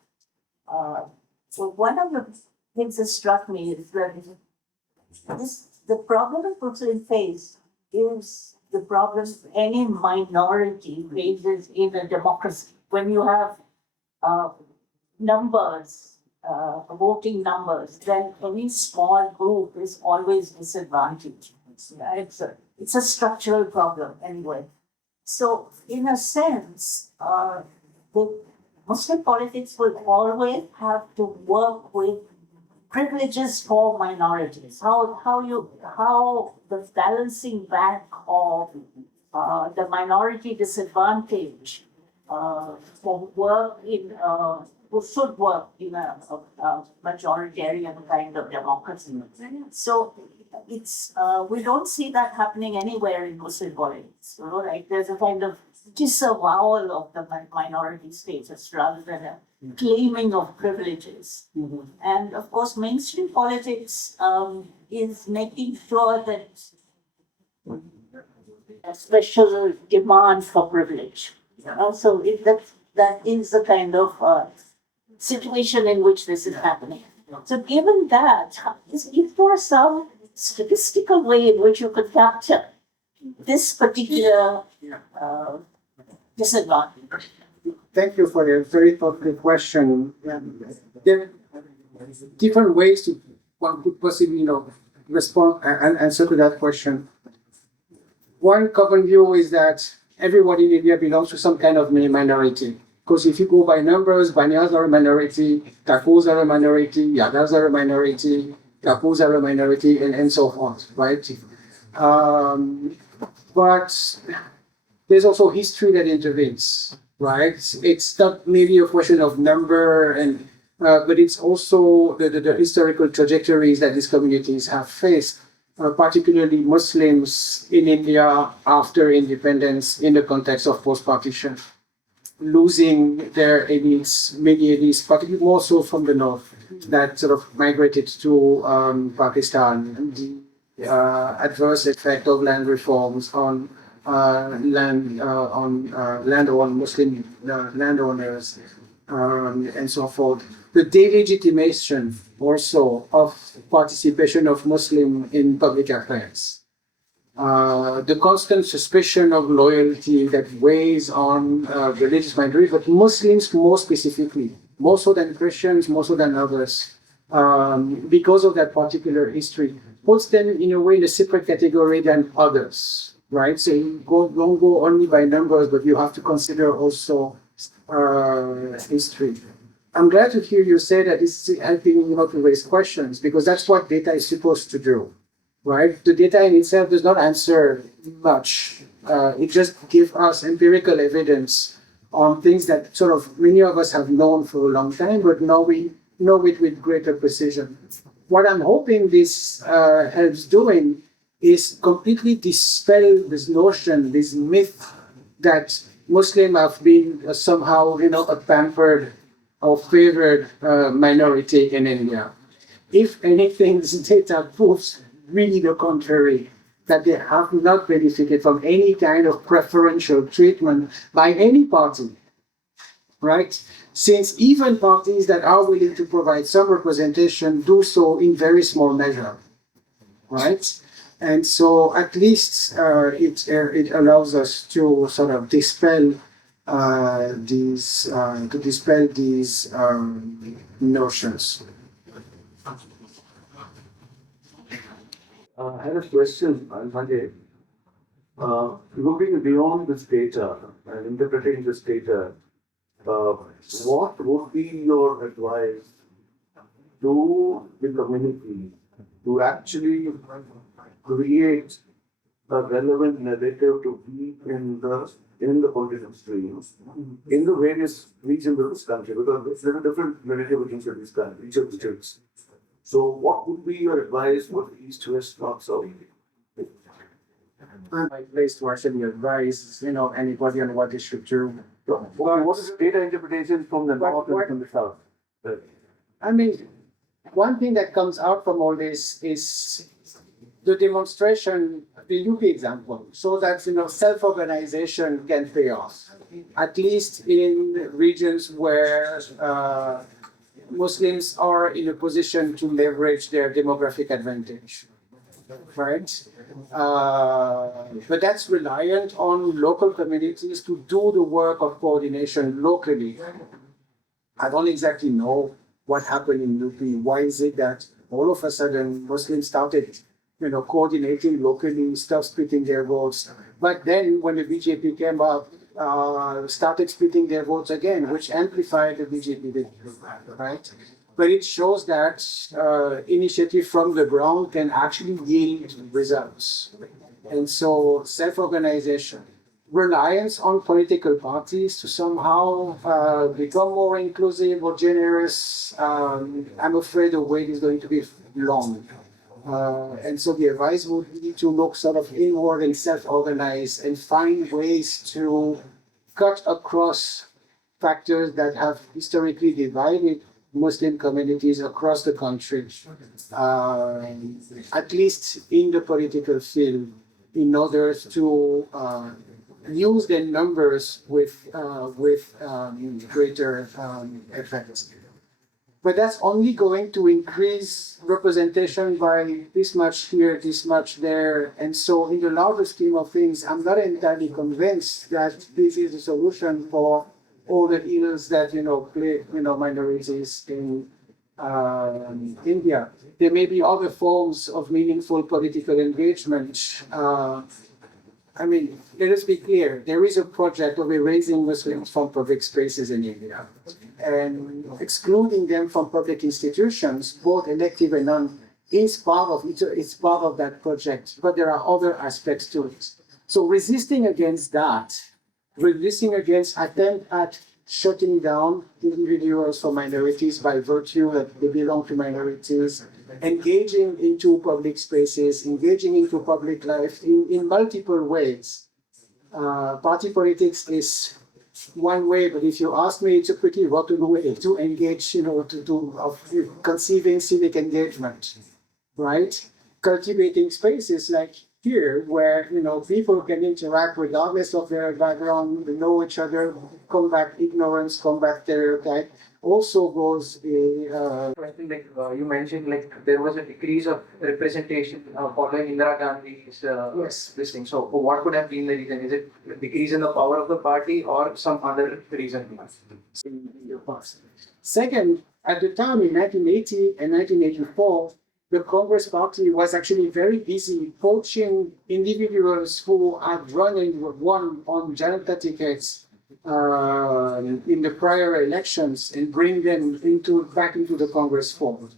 So one of the things that struck me is that the problem that Muslims face is the problem any minority faces in a democracy. When you have numbers, voting numbers, then any small group is always disadvantaged. It's a structural problem anyway. So, in a sense, the Muslim politics will always have to work with privileges for minorities. How the balancing back of the minority disadvantage for work in who should work in a majoritarian kind of democracy. So it's we don't see that happening anywhere in Muslim politics. You know, right? There's a kind of disavowal of the minority status rather than a claiming of privileges. And of course, mainstream politics is making sure that a special demand for privilege. You know? So that is the kind of situation in which this is happening. So given that, is there some statistical way in which you could capture this particular disadvantage? Thank you for a very thoughtful question. There are different ways to one could possibly, respond and answer to that question. One common view is that everybody in India belongs to some kind of minority. Because if you go by numbers, Banyas are a minority, Takus are a minority, Yadas are a minority, Kapus are a minority, and so forth, right? But there's also history that intervenes, right? It's not maybe a question of number, but it's also the historical trajectories that these communities have faced, particularly Muslims in India after independence in the context of post-partition, losing their elites, many elites, particularly more so from the north, that sort of migrated to Pakistan. The adverse effect of land reforms on land-owned Muslim landowners, and so forth. The delegitimation also of participation of Muslim in public affairs. The constant suspicion of loyalty that weighs on religious minorities, but Muslims more specifically, more so than Christians, more so than others, because of that particular history, puts them in a way in a separate category than others, right? So you don't go only by numbers, but you have to consider also history. I'm glad to hear you say that this is helping you to raise questions, because that's what data is supposed to do. Right? The data in itself does not answer much. It just gives us empirical evidence on things that sort of many of us have known for a long time, but now we know it with greater precision. What I'm hoping this helps doing is completely dispel this notion, this myth that Muslims have been somehow, a pampered or favored minority in India. If anything, this data proves really the contrary, that they have not benefited from any kind of preferential treatment by any party, right? Since even parties that are willing to provide some representation do so in very small measure, right? And so at least it allows us to sort of dispel these notions. I had a question, Sanjay. Looking beyond this data and interpreting this data, what would be your advice to the community to actually create a relevant narrative to be in the political streams in the various regions of this country? Because there are different narrative in each of these countries, each of the states. So what would be your advice for the East, West, North, South? My place to actually advise, anybody on what they should do. What is the data interpretation from the North and from the South? I mean, one thing that comes out from all this is the demonstration, the UP example, so that self-organization can pay off, at least in regions where Muslims are in a position to leverage their demographic advantage, right? But that's reliant on local communities to do the work of coordination locally. I don't exactly know what happened in UP. Why is it that all of a sudden Muslims started, coordinating locally, stopped splitting their votes? But then when the BJP came up, started splitting their votes again, which amplified the BJP, right? But it shows that initiative from the ground can actually yield results. And so self-organization, reliance on political parties to somehow become more inclusive or generous, I'm afraid the wait is going to be long. And so the advice would be to look sort of inward and self-organize and find ways to cut across factors that have historically divided Muslim communities across the country, at least in the political field, in order to use their numbers with greater effect. But that's only going to increase representation by this much here, this much there. And so in the larger scheme of things, I'm not entirely convinced that this is the solution for all the ills that, plague, minorities in India. There may be other forms of meaningful political engagement. Let us be clear, there is a project of erasing Muslims from public spaces in India and excluding them from public institutions, both elective and non, is part of it. It's part of that project, but there are other aspects to it. So resisting against that, resisting against attempt at shutting down individuals for minorities by virtue that they belong to minorities, engaging into public spaces, engaging into public life in multiple ways. Party politics is one way, but if you ask me, it's a pretty rotten way to engage, of conceiving civic engagement, right? Cultivating spaces like here, where people can interact regardless of their background, know each other, combat ignorance, combat stereotype, also goes I think you mentioned there was a decrease of representation following Indira Gandhi's Yes. this thing. So what could have been the reason? Is it a decrease in the power of the party or some other reason? in the past. Second, at the time in 1980 and 1984, the Congress Party was actually very busy poaching individuals who had won on Janata tickets in the prior elections and bring them back into the Congress fold.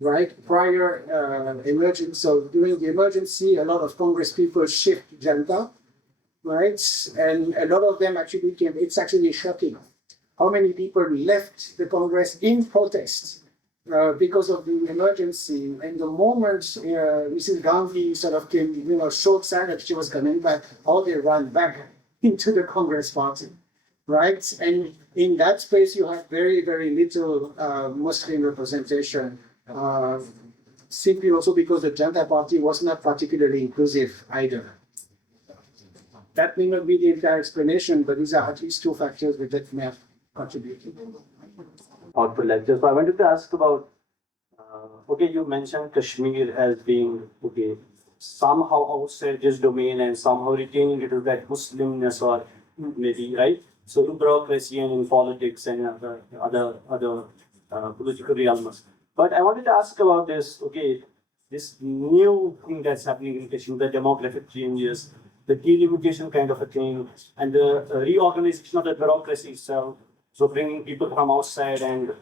Right? Prior emergency, so during the emergency, a lot of Congress people shift Janata, right? And a lot of them actually came. It's actually shocking how many people left the Congress in protest because of the emergency. And the moment Mrs. Gandhi sort of came, showed sign that she was coming back, all they ran back into the Congress Party, right? And in that space, you have very, very little Muslim representation. Simply also because the Janata Party was not particularly inclusive either. That may not be the entire explanation, but these are at least two factors that may have contributed. Output lecture. So I wanted to ask about, you mentioned Kashmir as being, somehow outside this domain and somehow retaining it to that Muslimness or maybe, right? So in bureaucracy and in politics and other political realms. But I wanted to ask about this, this new thing that's happening in Kashmir, the demographic changes, the delimitation kind of a thing, and the reorganization of the bureaucracy itself. So bringing people from outside and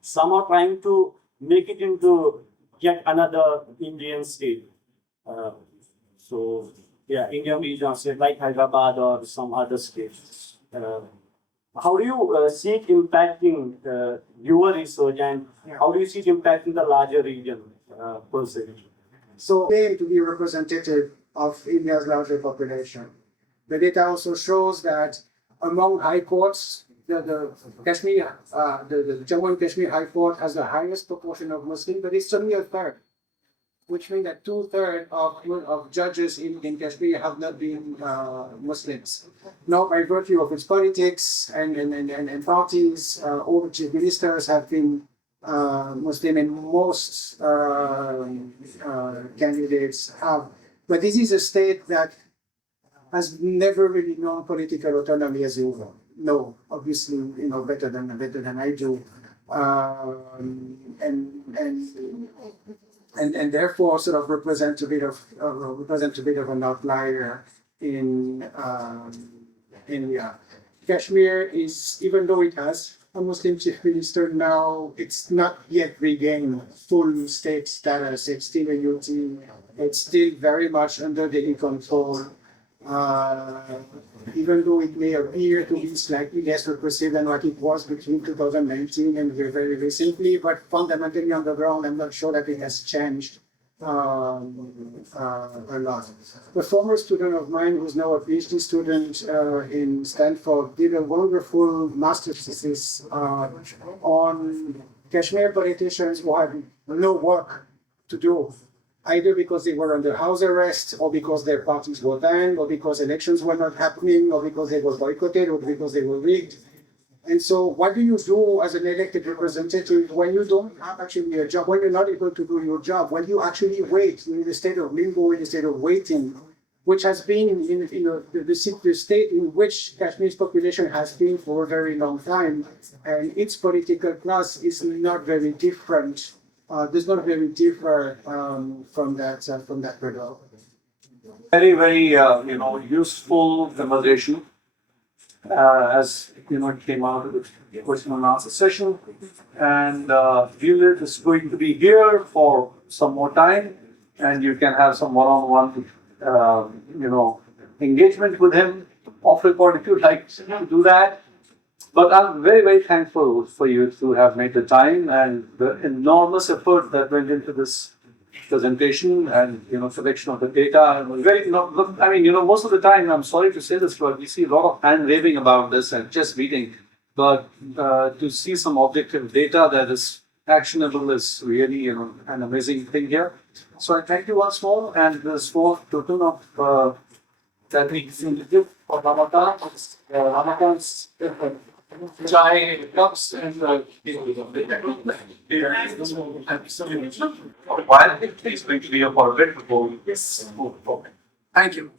somehow trying to make it into yet another Indian state. Indian region state like Hyderabad or some other states. How do you see it impacting your research and how do you see it impacting the larger region per se? So, claim to be representative of India's larger population. The data also shows that among high courts, the Kashmir, the Jammu and Kashmir High Court has the highest proportion of Muslims, but it's only a third, which means that 2/3 of judges in Kashmir have not been Muslims. Now, by virtue of its politics and parties, all the chief ministers have been Muslim, and most candidates have. But this is a state that has never really known political autonomy as you know, obviously, better than I do, and therefore sort of represent a bit of an outlier in Kashmir is, even though it has a Muslim chief minister now, it's not yet regained full state status. It's still a UT. It's still very much under Delhi control. Even though it may appear to be slightly less repressive than what it was between 2019 and very recently, but fundamentally on the ground, I'm not sure that it has changed a lot. A former student of mine, who's now a PhD student in Stanford, did a wonderful master's thesis on Kashmir politicians who had no work to do, either because they were under house arrest, or because their parties were banned, or because elections were not happening, or because they were boycotted, or because they were rigged. And so what do you do as an elected representative when you don't have actually a job, when you're not able to do your job, when you actually wait in the state of limbo, in the state of waiting, which has been the state in which Kashmir's population has been for a very long time, and its political class is not very different. Does not very differ from that result. Very, very, useful conversation. As it came out of the question and answer session, and Juliet is going to be here for some more time, and you can have some one-on-one, engagement with him off record if you'd like to do that. But I'm very, very thankful for you to have made the time and the enormous effort that went into this presentation and selection of the data. Very, most of the time, I'm sorry to say this, but we see a lot of hand waving about this and just reading. But to see some objective data that is actionable is really an amazing thing here. So I thank you once more, and this fourth total of that we can give for Ramadan. Ramadan's chai cups and while it's going to be a for a bit before we move forward. Thank you.